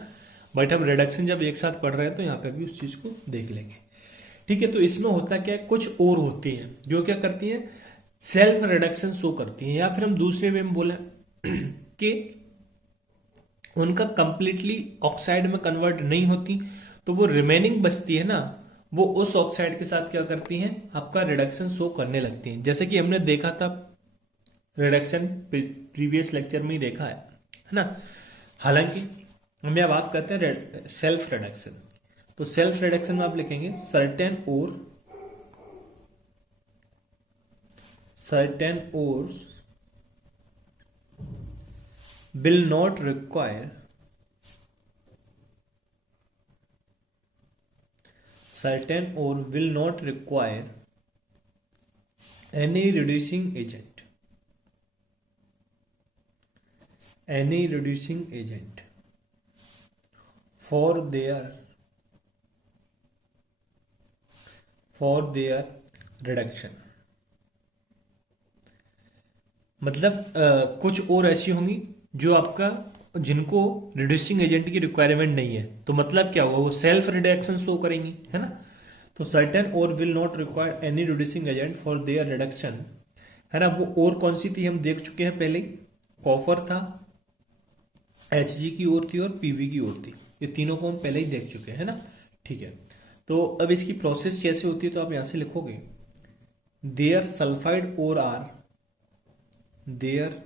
बट हम रिडक्शन जब एक साथ पढ़ रहे हैं तो यहाँ पे भी उस चीज को देख लेंगे, ठीक है। तो इसमें होता क्या है, कुछ और होती हैं जो क्या करती हैं, सेल्फ रिडक्शन शो करती हैं, या फिर हम दूसरे वे में बोले कि उनका कंप्लीटली ऑक्साइड में कन्वर्ट नहीं होती, तो वो रिमेनिंग बचती है ना, वो उस ऑक्साइड के साथ क्या करती हैं, आपका रिडक्शन शो करने लगती हैं। जैसे कि हमने देखा था रिडक्शन प्रीवियस लेक्चर में ही देखा है ना। हालांकि हम यह बात करते हैं सेल्फ रिडक्शन, तो सेल्फ रिडक्शन में आप लिखेंगे certain ores will not require certain or will not require any reducing agent for their reduction। मतलब कुछ और ऐसी होंगी जो आपका जिनको रिड्यूसिंग एजेंट की रिक्वायरमेंट नहीं है, तो मतलब क्या होगा, वो सेल्फ रिडक्शन शो करेंगी, है ना। तो सर्टेन और will not require any reducing agent for their reduction, है ना। वो और कौन सी थी हम देख चुके हैं पहले, कॉपर था, एचजी की ओर थी और पीवी की ओर थी। ये तीनों को हम पहले ही देख चुके हैं ना, ठीक है। तो अब इसकी प्रोसेस कैसे होती है, तो आप यहां से लिखोगे देयर सल्फाइड और आर देयर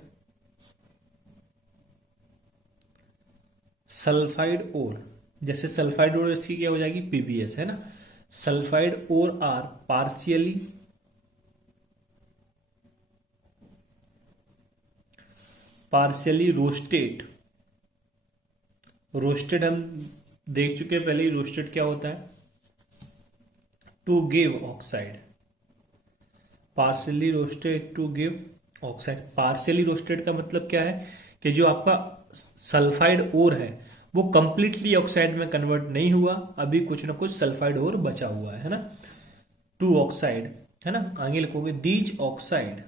सल्फाइड और, जैसे सल्फाइड और इसकी क्या हो जाएगी, पीबीएस, है ना। सल्फाइड और आर पार्शियली रोस्टेड हम देख चुके हैं पहले ही, रोस्टेड क्या होता है, to give oxide, partially roasted to give oxide. Partially roasted का मतलब क्या है कि जो आपका सल्फाइड ओर है वो कंप्लीटली ऑक्साइड में कन्वर्ट नहीं हुआ, अभी कुछ ना कुछ सल्फाइड ओर बचा हुआ है ना, टू ऑक्साइड, है ना। आगे लिखोगे these oxide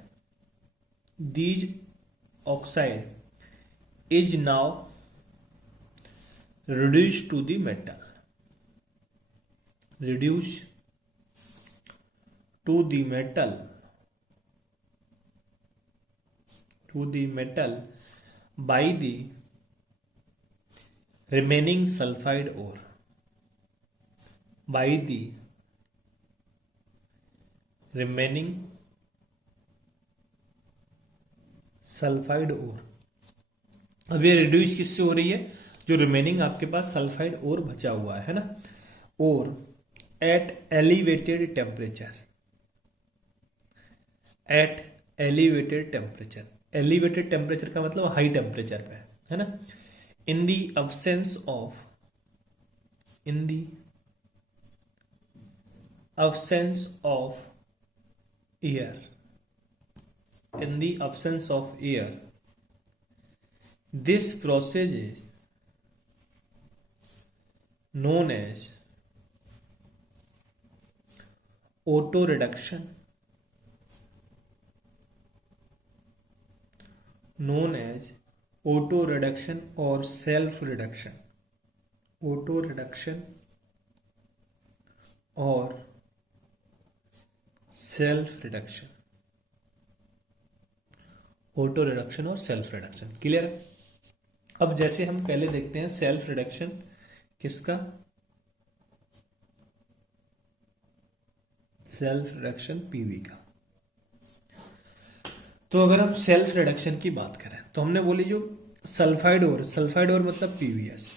is now reduced to the metal, by the remaining sulfide ore, अब ये रिड्यूस किससे हो रही है, जो रिमेनिंग आपके पास सल्फाइड और बचा हुआ है ना, और at elevated temperature, elevated temperature का मतलब हाई टेम्परेचर पे, है ना। In the absence of air, this process is known as auto reduction, or self reduction, clear है। अब जैसे हम पहले देखते हैं सेल्फ रिडक्शन किसका, सेल्फ रिडक्शन पीवी का। तो अगर हम सेल्फ रिडक्शन की बात करें तो हमने बोली जो सल्फाइड और मतलब पीवीएस,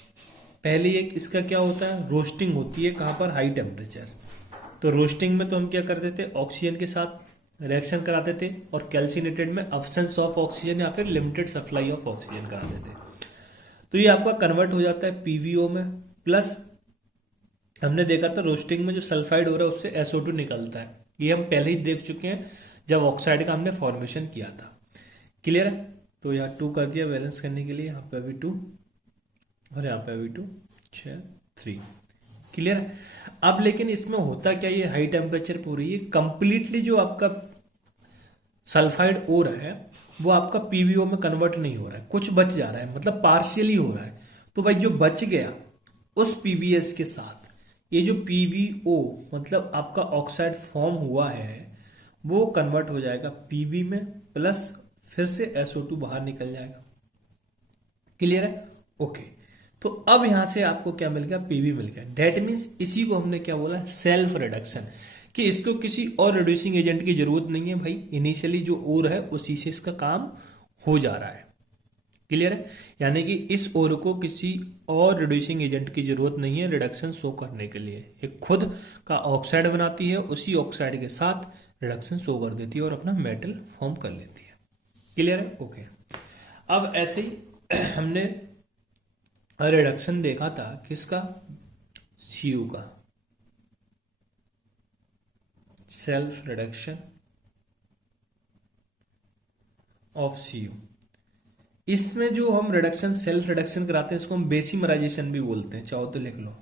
पहली एक इसका क्या होता है, रोस्टिंग होती है, कहां पर, हाई टेम्परेचर। तो रोस्टिंग में तो हम क्या करते थे, ऑक्सीजन के साथ रिएक्शन कराते थे, और कैल्सिनेटेड में अब्सेंस ऑफ ऑक्सीजन या फिर लिमिटेड सप्लाई ऑफ ऑक्सीजन कराते थे। तो ये आपका कन्वर्ट हो जाता है पीवीओ में, प्लस हमने देखा था रोस्टिंग में जो सल्फाइड हो रहा है उससे SO2 निकलता है, ये हम पहले ही देख चुके हैं जब ऑक्साइड का हमने फॉर्मेशन किया था, क्लियर है। तो यहाँ 2 कर दिया बैलेंस करने के लिए, यहाँ पे अभी 2 और यहाँ पे अभी 2, 6, 3, क्लियर है। अब लेकिन इसमें होता क्या, ये हाई टेम्परेचर पर हो रही है, कंप्लीटली जो आपका सल्फाइड ओर है वो आपका पीवीओ में कन्वर्ट नहीं हो रहा है, कुछ बच जा रहा है, मतलब पार्शियली हो रहा है। तो भाई जो बच गया उस पीबीएस के साथ ये जो पीवीओ मतलब आपका ऑक्साइड फॉर्म हुआ है वो कन्वर्ट हो जाएगा पीबी में, प्लस फिर से SO2 बाहर निकल जाएगा, क्लियर है, ओके। तो अब यहां से आपको क्या मिल गया, पीबी मिल गया। डेट मीन्स इसी को हमने क्या बोला, सेल्फ रिडक्शन, कि इसको किसी और रिड्यूसिंग एजेंट की जरूरत नहीं है भाई, इनिशियली जो ओर है उसी से इसका काम हो जा रहा है, क्लियर है। यानी कि इस ओर को किसी और रिड्यूसिंग एजेंट की जरूरत नहीं है रिडक्शन शो करने के लिए, एक खुद का ऑक्साइड बनाती है, उसी ऑक्साइड के साथ रिडक्शन शो कर देती है और अपना मेटल फॉर्म कर लेती है, क्लियर है, ओके। अब ऐसे ही हमने रिडक्शन देखा था किसका, सीयू का, सेल्फ रिडक्शन ऑफ सीयू। इसमें जो हम रिडक्शन सेल्फ रिडक्शन कराते हैं इसको हम बेसिमराइजेशन भी बोलते हैं, चाहो तो लिख लो,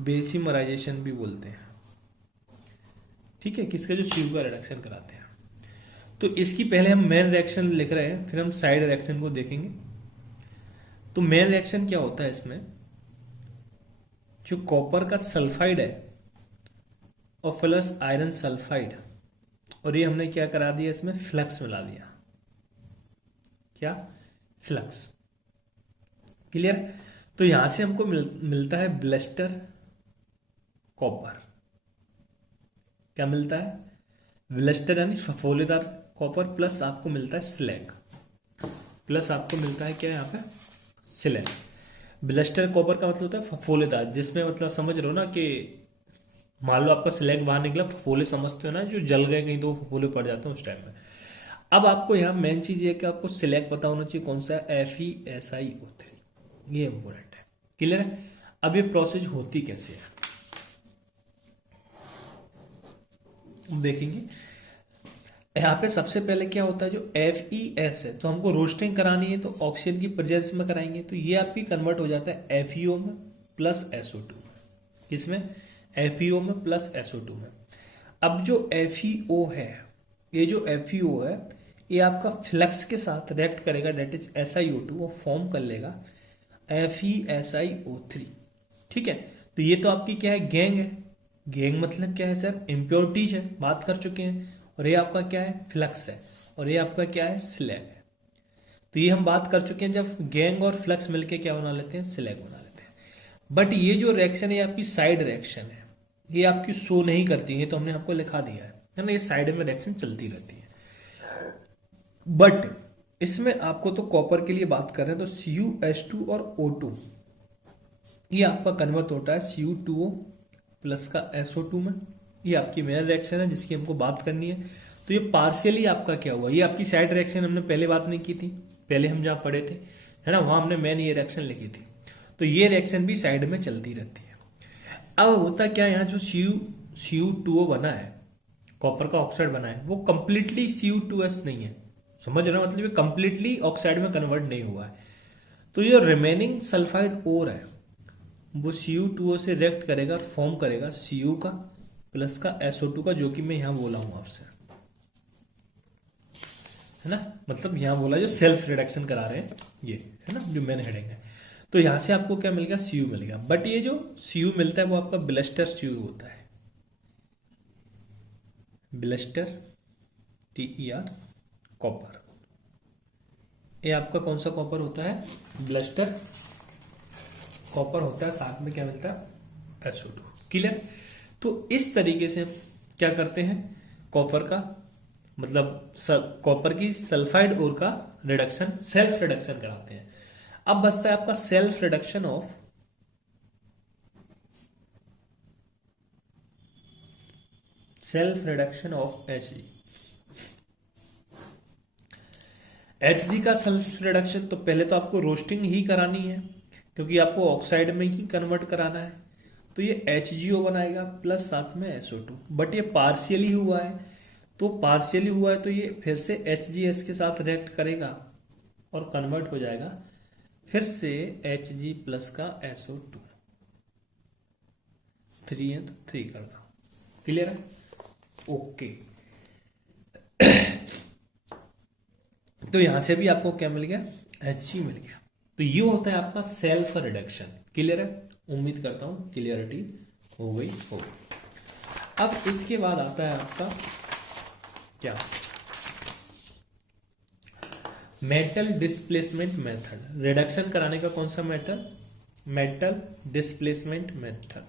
बेसिमराइजेशन भी बोलते हैं। ठीक है, किसका, जो सीयू का रिडक्शन कराते हैं। तो इसकी पहले हम मेन रिएक्शन लिख रहे हैं, फिर हम साइड रिएक्शन को देखेंगे। तो मेन रिएक्शन क्या होता है इसमें, जो कॉपर का सल्फाइड है और प्लस आयरन सल्फाइड, और ये हमने क्या करा दिया, इसमें फ्लक्स मिला दिया। क्या, फ्लक्स। क्लियर। तो यहां से हमको मिलता है ब्लस्टर कॉपर। क्या मिलता है, ब्लस्टर यानी फफोलेदार कॉपर, प्लस आपको मिलता है स्लैग, प्लस आपको मिलता है क्या यहाँ पे, स्लैग। ब्लस्टर कॉपर का मतलब होता है फफोलेदार, जिसमें मतलब समझ रहे हो ना कि मान लो आपका स्लैग बाहर निकला, फफोले समझते हो ना, जो जल गए कहीं तो फफोले पड़ जाते हैं उस टाइम में। अब आपको यहाँ मेन चीज ये कि आपको स्लैग पता होना चाहिए कौन सा है, FeSiO3, ये इंपॉर्टेंट है। क्लियर है। अब ये प्रोसेस होती कैसे है देखेंगे। यहाँ पे सबसे पहले क्या होता है, जो FeS है तो हमको रोस्टिंग करानी है, तो ऑक्सीजन की प्रेजेंस में कराएंगे, तो ये आपकी कन्वर्ट हो जाता है FeO में प्लस SO2 में। किसमें, FeO में प्लस SO2 में। अब जो FeO है, ये जो FeO है ये आपका फ्लक्स के साथ रिएक्ट करेगा, डेट इज SiO2, वो फॉर्म कर लेगा FeSiO3। ठीक है, तो ये तो आपकी क्या है, गैंग है। गैंग मतलब क्या है सर, इम्प्योरिटीज है, बात कर चुके हैं। और ये आपका क्या है, फ्लक्स है, और ये आपका क्या है, स्लैग है। तो ये हम बात कर चुके हैं, जब गैंग और फ्लक्स मिलके क्या बना लेते हैं, स्लैग बना लेते हैं। बट ये जो रिएक्शन है आपकी साइड रिएक्शन है, ये आपकी शो नहीं करती है, तो हमने आपको लिखा दिया है ना, ये साइड में रिएक्शन चलती रहती है। बट इसमें आपको तो कॉपर के लिए बात कर रहे हैं, तो CuH2 और O2 ये आपका कन्वर्ट होता है Cu2O प्लस का SO2 में। ये आपकी मेन रिएक्शन है जिसकी हमको बात करनी है। तो ये पार्शियली आपका क्या हुआ, ये आपकी साइड रिएक्शन हमने पहले बात नहीं की थी, पहले हम जहां पढ़े थे, है ना, वहां हमने मेन ये रिएक्शन लिखी थी। तो ये रिएक्शन भी साइड में चलती रहती है। अब होता क्या, यहाँ जो Cu2O बना है, कॉपर का ऑक्साइड बना है, वो कंप्लीटली Cu2S नहीं है। समझ रहे हो, मतलब ये कंप्लीटली ऑक्साइड में कन्वर्ट नहीं हुआ है। तो ये रिमेनिंग सल्फाइड ओर है, वो Cu2O से रिएक्ट करेगा और फॉर्म करेगा Cu का प्लस का SO2 का, जो कि मैं यहां बोला हूं आपसे, है ना। मतलब यहां बोला जो सेल्फ रिडक्शन करा रहे हैं ये, है ना, जो मेन हेडिंग है। तो यहां से आपको क्या मिल गया, Cu मिल गया। बट ये जो Cu मिलता है वो आपका ब्लस्टर Cu होता है, ब्लस्टर TER कॉपर। ये आपका कौन सा कॉपर होता है, ब्लस्टर कॉपर होता है, साथ में क्या मिलता है, SO2। क्लियर। तो इस तरीके से क्या करते हैं, कॉपर का मतलब कॉपर की सल्फाइड ओर का रिडक्शन, सेल्फ रिडक्शन कराते हैं। अब बचता है आपका self reduction of Hg। Hg का सेल्फ रिडक्शन तो पहले तो आपको रोस्टिंग ही करानी है, क्योंकि आपको ऑक्साइड में ही कन्वर्ट कराना है। तो ये HgO बनाएगा प्लस साथ में SO2। बट ये पार्शियली हुआ है, तो पार्शियली हुआ है तो ये फिर से HgS के साथ रिएक्ट करेगा और कन्वर्ट हो जाएगा फिर से Hg प्लस का SO2। 3 है तो 3 कर दो। क्लियर है, ओके। तो यहां से भी आपको क्या मिल गया, Hg मिल गया। तो ये होता है आपका सेल्फ रिडक्शन। क्लियर है, उम्मीद करता हूं क्लियरिटी हो गई होगी। अब इसके बाद आता है आपका क्या, मेटल डिस्प्लेसमेंट मेथड। रिडक्शन कराने का कौन सा method, metal displacement method.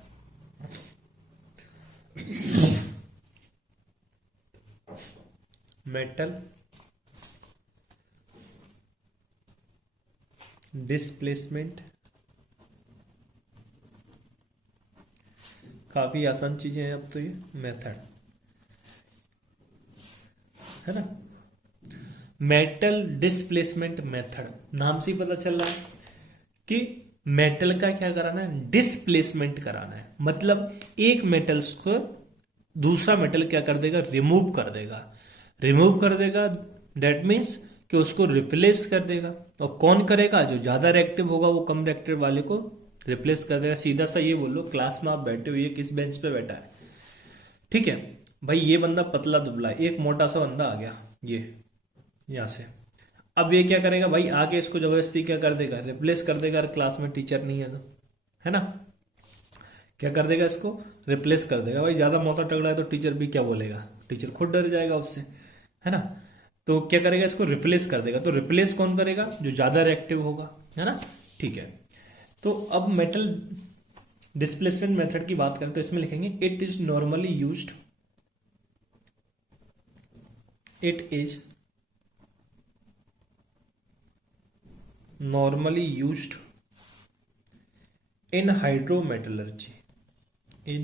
Metal displacement, काफी आसान चीजें हैं अब तो ये मेथड, है ना। मेटल डिस्प्लेसमेंट मेथड, नाम से ही पता चल रहा है कि मेटल का क्या कराना है, डिस्प्लेसमेंट कराना है। मतलब एक मेटल्स को दूसरा मेटल क्या कर देगा, रिमूव कर देगा। रिमूव कर देगा दैट मीन्स कि उसको रिप्लेस कर देगा। और कौन करेगा, जो ज्यादा रिएक्टिव होगा वो कम रिएक्टिव वाले को रिप्लेस कर देगा। सीधा सा ये बोलो, क्लास में आप बैठे हुए किस बेंच पे बैठा है, ठीक है भाई, ये बंदा पतला दुबला है, एक मोटा सा बंदा आ गया ये यहां से। अब ये क्या करेगा भाई, आगे इसको जबरदस्ती क्या कर देगा, रिप्लेस कर देगा। अगर क्लास में टीचर नहीं है तो, है ना, क्या कर देगा, इसको रिप्लेस कर देगा। भाई ज्यादा मोटा तगड़ा है तो टीचर भी क्या बोलेगा, टीचर खुद डर जाएगा उससे, है ना। तो क्या करेगा, इसको रिप्लेस कर देगा। तो रिप्लेस कौन करेगा, जो ज्यादा रिएक्टिव होगा, है ना, ठीक है। तो अब मेटल डिस्प्लेसमेंट मेथड की बात करें तो इसमें लिखेंगे it is normally used, it is normally used in hydrometallurgy, in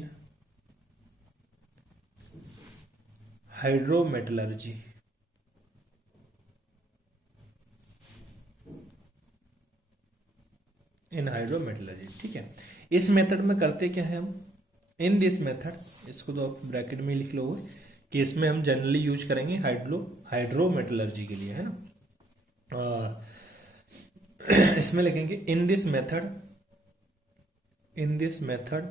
hydrometallurgy, in hydrometallurgy, ठीक है। इस मेथड में करते क्या है हम, इन दिस मेथड, इसको तो आप ब्रैकेट में लिख लो कि इसमें हम जनरली यूज करेंगे हाइड्रोमेटलर्जी के लिए, है ना। इसमें लिखेंगे in this method, in this method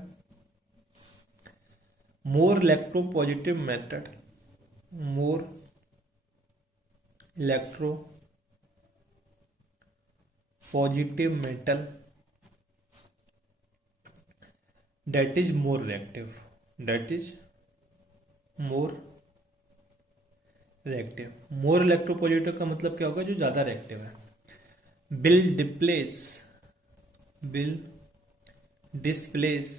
more electropositive method, more electropositive metal that is more reactive, that is more reactive। more electropositive का मतलब क्या होगा, जो ज्यादा reactive है। will displace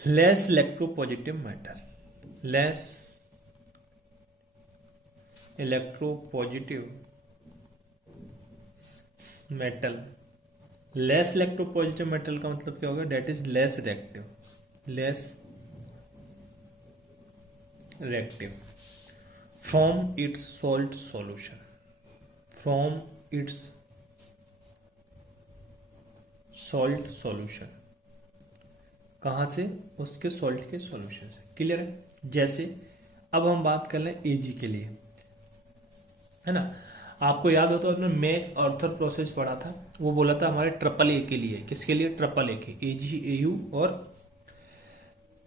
less electropositive matter, less electropositive metal। Less electropositive metal का मतलब क्या होगा, that is less reactive, less reactive from its salt solution, from its salt solution. कहां से, उसके सॉल्ट के सॉल्यूशन से। क्लियर है। जैसे अब हम बात कर लें एजी के लिए, है ना। आपको याद हो तो आपने मेक ऑर्थर प्रोसेस पढ़ा था, वो बोला था हमारे ट्रिपल ए के लिए। किसके लिए, ट्रिपल ए के, एजी एयू और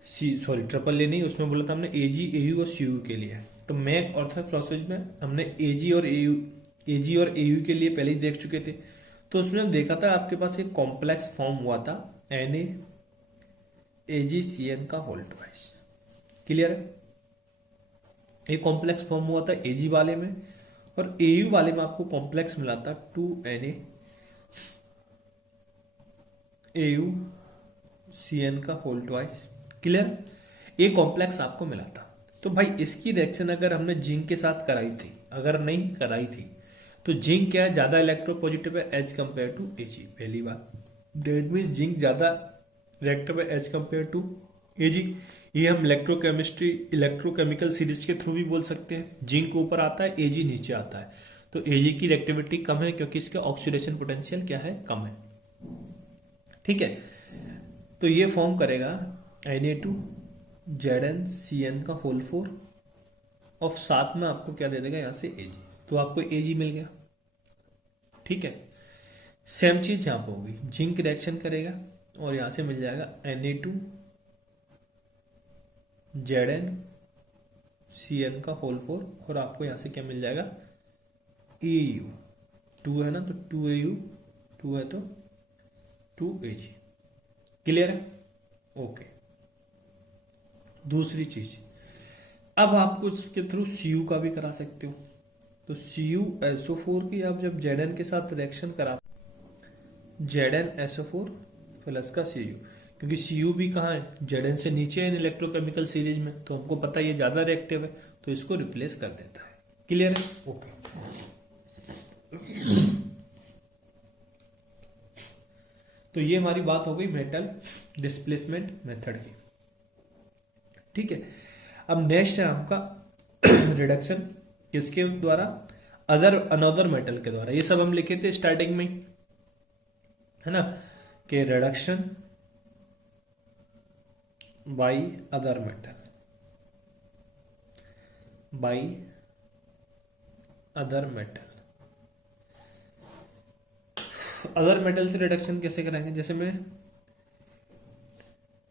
सी, सॉरी ट्रिपल ए नहीं, उसमें बोला था हमने एजी एयू और सीयू के लिए। तो मेक ऑर्थर प्रोसेस में हमने एजी और एयू के लिए पहले ही देख चुके थे। तो उसमें हम देखा था आपके पास एक कॉम्प्लेक्स फॉर्म हुआ था NaAgCN का होल ट्वाइस। क्लियर है। एक कॉम्प्लेक्स फॉर्म हुआ था एजी वाले में, और एयू वाले में आपको कॉम्प्लेक्स मिला था 2NaAuCN का होल ट्वाइस। क्लियर। एक कॉम्प्लेक्स आपको मिला था। तो भाई इसकी रिएक्शन अगर हमने जिंक के साथ कराई थी, अगर नहीं कराई थी, तो जिंक क्या है, ज्यादा इलेक्ट्रोपॉजिटिव है एज कंपेयर टू एजी। पहली बात, डेट मीन्स जिंक ज्यादा रिएक्टिव है एज कंपेयर टू एजी। ये हम इलेक्ट्रोकेमिकल सीरीज के थ्रू भी बोल सकते हैं। जिंक ऊपर आता है, एजी नीचे आता है, तो एजी की रिएक्टिविटी कम है क्योंकि इसका ऑक्सीडेशन पोटेंशियल क्या है, कम है। ठीक है। तो ये फॉर्म करेगा Na2ZnCN का होल 4, और साथ में आपको क्या दे देगा यहां से एजी, तो आपको एजी मिल गया। ठीक है। सेम चीज यहां पर होगी, जिंक रिएक्शन करेगा और यहां से मिल जाएगा Na2ZnCN का होल 4, और आपको यहां से क्या मिल जाएगा, AU। 2 है ना, तो 2AU, 2 है तो 2AG। क्लियर है। ओके। दूसरी चीज, अब आपको इसके थ्रू Cu का भी करा सकते हो। तो CuSO4 की आप जब Zn के साथ रिएक्शन करा, ZnSO4 प्लस का Cu, क्योंकि Cu भी कहाँ है, Zn से नीचे है इलेक्ट्रोकेमिकल सीरीज में, तो हमको पता है ये ज्यादा रिएक्टिव है, तो इसको रिप्लेस कर देता है। क्लियर है। ओके। तो ये हमारी बात हो गई मेटल डिस्प्लेसमेंट मेथड की। ठीक है। अब नेक्स्ट है आपका रिडक्शन किसके द्वारा, अनदर मेटल के द्वारा। ये सब हम लिखे थे स्टार्टिंग में, है ना, कि reduction by other metal, by other metal. Other metal से रिडक्शन कैसे करेंगे, जैसे मैं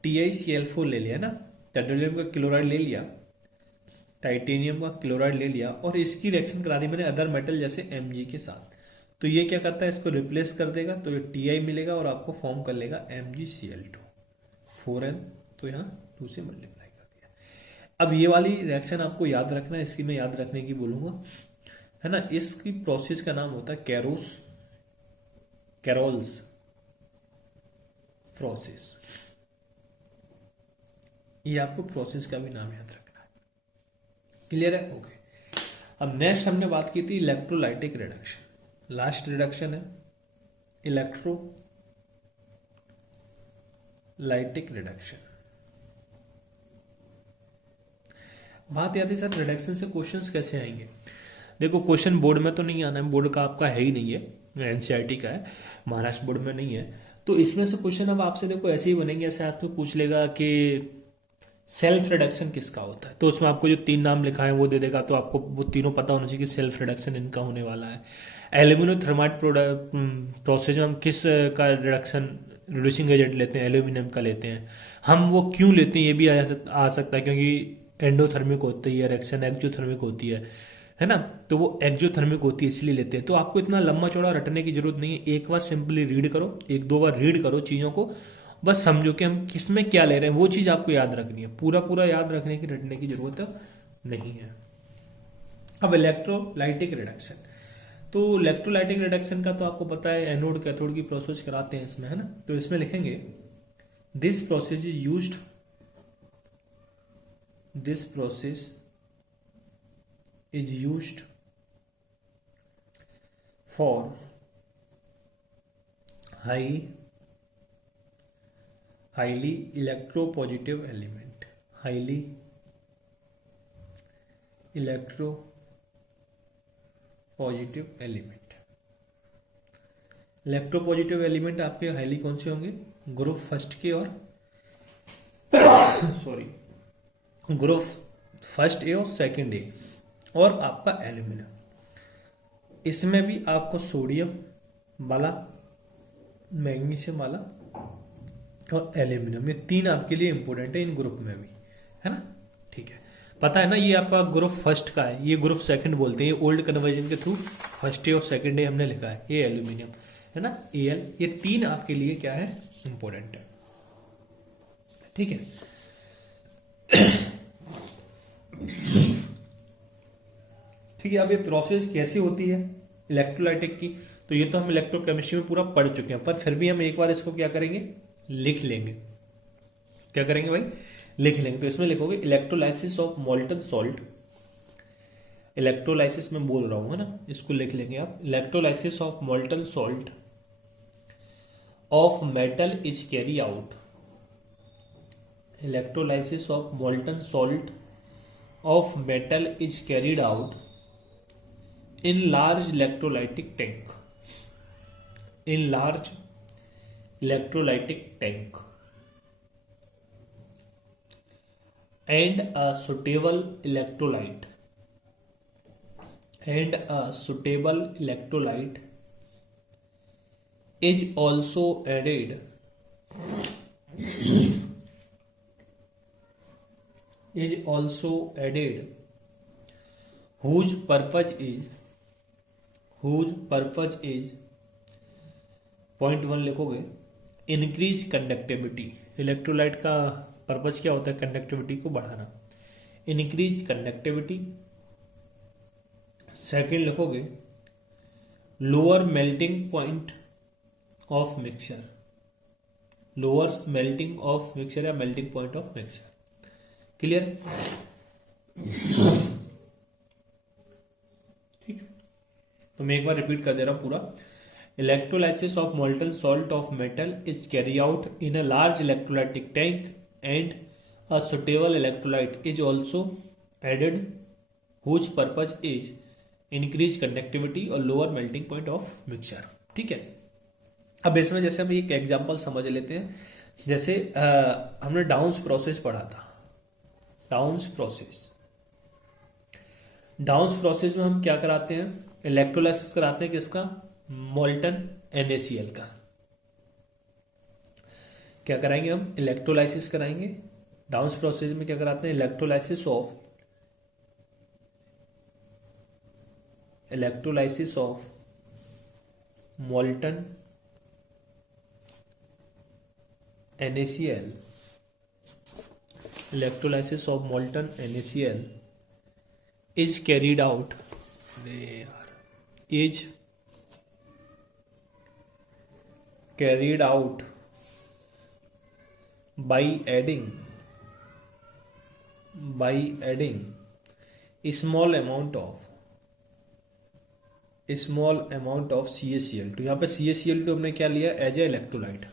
TiCl4 ले लिया ना, टेट्रालियम का क्लोराइड ले लिया, टाइटेनियम का क्लोराइड ले लिया, और इसकी रिएक्शन करा दी मैंने अदर मेटल जैसे Mg के साथ। तो ये क्या करता है, इसको रिप्लेस कर देगा, तो ये Ti मिलेगा और आपको फॉर्म कर लेगा MgCl2 4n, तो यहाँ 2 से मल्टीप्लाई कर दिया। अब ये वाली रिएक्शन आपको याद रखना है, इसकी मैं याद रखने की बोलूंगा, है ना। इसकी प्रोसेस का नाम होता है कैरोल्स प्रोसेस। ये आपको प्रोसेस का भी नाम याद रखना है। क्लियर है? ओके। अब नेक्स्ट हमने बात की थी इलेक्ट्रोलाइटिक रिडक्शन। लास्ट रिडक्शन है इलेक्ट्रोलाइटिक रिडक्शन। बात याद है सर, रिडक्शन से क्वेश्चंस कैसे आएंगे। देखो, क्वेश्चन बोर्ड में तो नहीं आना है, बोर्ड का आपका है ही नहीं है, एनसीईआरटी का है, महाराष्ट्र बोर्ड में नहीं है। तो इसमें से क्वेश्चन अब आपसे देखो ऐसे ही बनेंगे, ऐसे आपको पूछ लेगा कि सेल्फ रिडक्शन किसका होता है, तो उसमें आपको जो 3 नाम लिखा है वो दे देगा, तो आपको वो तीनों पता होना चाहिए कि सेल्फ रिडक्शन इनका होने वाला है। एल्यूमिनियम थर्माइट प्रोसेस में हम किस का रिड्यूसिंग एजेंट लेते हैं, एल्यूमिनियम का लेते हैं। हम वो क्यों लेते हैं ये भी आ सकता है, क्योंकि एंडोथर्मिक होती है रिएक्शन, एक्जोथर्मिक होती है ना, तो वो एक्जोथर्मिक होती है इसलिए लेते हैं। तो आपको इतना लंबा चौड़ा रटने की जरूरत नहीं है, एक बार सिंपली रीड करो, 1-2 बार रीड करो चीजों को, बस समझो कि हम किस में क्या ले रहे हैं, वो चीज आपको याद रखनी है। पूरा याद रखने की रटने की जरूरत नहीं है। अब इलेक्ट्रोलाइटिक रिडक्शन, तो इलेक्ट्रोलाइटिक रिडक्शन का तो आपको पता है, एनोड कैथोड की प्रोसेस कराते हैं इसमें, है ना। तो इसमें लिखेंगे this process is used for highly electropositive element, highly electropositive element। Electropositive element आपके हाईली कौन से होंगे, ग्रुप फर्स्ट के और ग्रुप फर्स्ट ए और सेकंड ए, और आपका एल्यूमिनियम। इसमें भी आपको सोडियम वाला, मैग्नीशियम वाला और एल्यूमिनियम, ये 3 आपके लिए इंपॉर्टेंट है इन ग्रुप में भी, है ना। ठीक है, पता है ना, ये आपका ग्रुप फर्स्ट का है, ये ग्रुप सेकंड बोलते हैं, ये ओल्ड कन्वर्जन के थ्रू फर्स्ट ए और सेकंड ए हमने लिखा है, ये एल्यूमिनियम है ना, Al। ये 3 आपके लिए क्या है, इंपॉर्टेंट है। ठीक है, ठीक है। अब ये प्रोसेस कैसी होती है इलेक्ट्रोलाइटिक की, तो ये तो हम इलेक्ट्रोकेमिस्ट्री में पूरा पढ़ चुके हैं, पर फिर भी हम एक बार इसको क्या करेंगे, लिख लेंगे। क्या करेंगे भाई, लिख लेंगे। तो इसमें लिखोगे electrolysis of molten salt, electrolysis में बोल रहा हूं, है ना, इसको लिख लेंगे आप। Electrolysis of molten salt of metal is carry out, electrolysis of molten salt of metal is carried out in large electrolytic tank, in large electrolytic tank, and a suitable electrolyte is also added whose purpose is point 1 लिखोगे, increase conductivity. Electrolyte का purpose क्या होता है, conductivity को बढ़ाना, increase conductivity. Second लिखोगे lower melting point of mixture, lower melting of mixture या melting point of mixture. Clear, तो मैं एक बार रिपीट कर दे रहा हूं पूरा। Electrolysis of molten salt of metal is carry out in a large electrolytic tank and a suitable electrolyte is also added whose purpose is increase conductivity और lower melting point of mixture. ठीक है, अब इसमें जैसे हम एक example समझ लेते हैं। जैसे हमने डाउन्स प्रोसेस पढ़ा था। डाउन्स प्रोसेस में हम क्या कराते हैं, इलेक्ट्रोलाइसिस कराते हैं किसका, मोल्टन NaCl का। क्या कराएंगे हम, इलेक्ट्रोलाइसिस कराएंगे। डाउन्स प्रोसेस में क्या कराते हैं, electrolysis of molten NaCl, electrolysis of molten NaCl is carried out by adding a small amount of CaCl। तो यहाँ पे CaCl2 हमने क्या लिया, एज ए इलेक्ट्रोलाइट,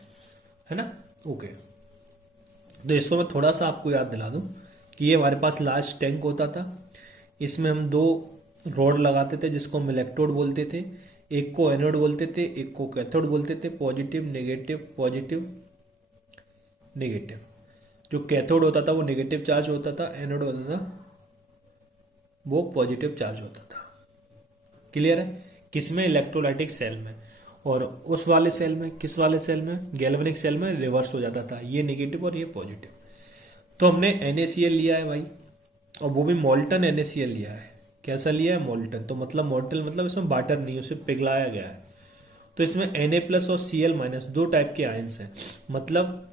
है ना। ओके, तो इसको मैं थोड़ा सा आपको याद दिला दूं कि ये हमारे पास लार्ज टैंक होता था। इसमें हम 2 रॉड लगाते थे जिसको हम इलेक्ट्रोड बोलते थे। एक को एनोड बोलते थे, एक को कैथोड बोलते थे। Positive negative. जो कैथोड होता था वो नेगेटिव चार्ज होता था, एनोड होता था वो पॉजिटिव चार्ज होता था। क्लियर है, किसमें, इलेक्ट्रोलाइटिक सेल में। और उस वाले सेल में, किस वाले सेल में, गैल्वेनिक सेल में रिवर्स हो जाता था, ये नेगेटिव और ये पॉजिटिव। तो हमने NaCl लिया है भाई, और वो भी मोल्टन NaCl लिया है। कैसा लिया है, मोल्टन। तो मतलब मोल्टन मतलब इसमें वाटर नहीं, उसे पिघलाया गया है। तो इसमें Na+ और Cl- 2 टाइप के आयंस हैं। मतलब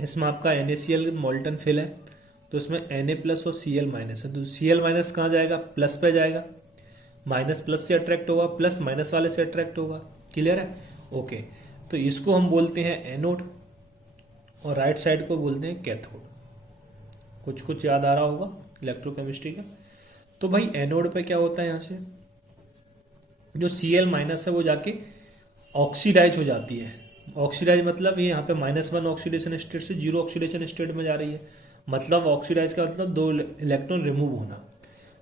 इसमें आपका NaCl मोल्टन फिल है, तो इसमें Na+ और Cl- है। तो Cl- कहाँ जाएगा, प्लस पे जाएगा, माइनस प्लस से अट्रैक्ट होगा, प्लस माइनस वाले से अट्रैक्ट होगा। क्लियर है, ओके। तो इसको हम बोलते हैं एनोड और राइट साइड को बोलते हैं कैथोड। कुछ याद आ रहा होगा इलेक्ट्रोकेमिस्ट्री का। तो भाई एनोड पे क्या होता है, यहां से जो Cl- है वो जाके ऑक्सीडाइज हो जाती है। ऑक्सीडाइज मतलब ये यहाँ पे -1 ऑक्सीडेशन स्टेट से 0 ऑक्सीडेशन स्टेट में जा रही है। मतलब ऑक्सीडाइज का मतलब 2 इलेक्ट्रॉन रिमूव होना।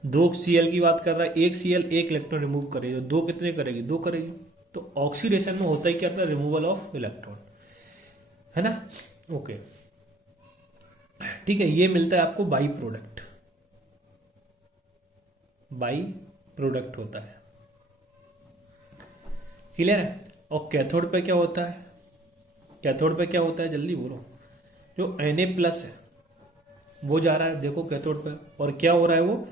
2 Cl की बात कर रहा है, एक Cl 1 इलेक्ट्रॉन रिमूव करेगी, 2 कितने करेगी, 2 करेगी। तो ऑक्सीडेशन में होता ही क्या, अपना रिमूवल ऑफ इलेक्ट्रॉन, है ना। ओके, ठीक है, ये मिलता है आपको बाई प्रोडक्ट होता है। क्लियर है। और कैथोड पे क्या होता है, जल्दी बोलो। जो Na+ है वो जा रहा है, देखो कैथोड पे, और क्या हो रहा है, वो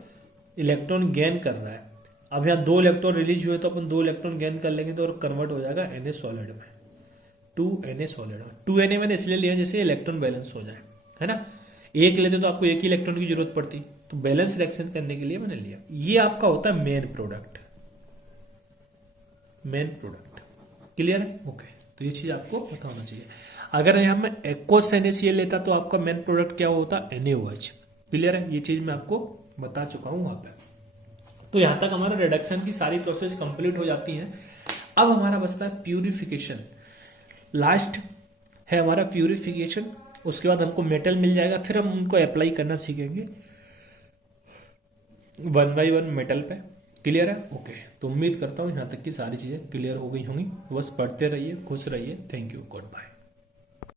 इलेक्ट्रॉन गेन कर रहा है। अब यहाँ 2 इलेक्ट्रॉन रिलीज हुए तो अपन 2 इलेक्ट्रॉन गेन कर लेंगे तो कन्वर्ट हो जाएगा Na सॉलिड में, 2Na सॉलिड में। 2Na मैंने इसलिए लिया जैसे इलेक्ट्रॉन बैलेंस हो जाए, है ना। एक लेते तो आपको एक ही इलेक्ट्रॉन की जरूरत पड़ती, तो बैलेंस रिएक्शन करने के लिए मैंने लिया। ये आपका होता है मेन प्रोडक्ट। क्लियर है, ओके। तो ये चीज आपको पता होना चाहिए। अगर यहाँ मैं एक्वस NaCl लेता तो आपका मेन प्रोडक्ट क्या होता, NaOH। क्लियर है, ये चीज मैं आपको बता चुका हूं वहां पे। तो यहां तक हमारा रिडक्शन की सारी प्रोसेस कंप्लीट हो जाती है। अब हमारा बचता है प्यूरिफिकेशन। लास्ट है हमारा प्यूरिफिकेशन। उसके बाद हमको मेटल मिल जाएगा, फिर हम उनको अप्लाई करना सीखेंगे 1 by 1 मेटल पे। क्लियर है, ओके। तो उम्मीद करता हूं यहां तक की सारी चीजें क्लियर हो गई होंगी। बस पढ़ते रहिए, खुश रहिए। Thank you, good bye.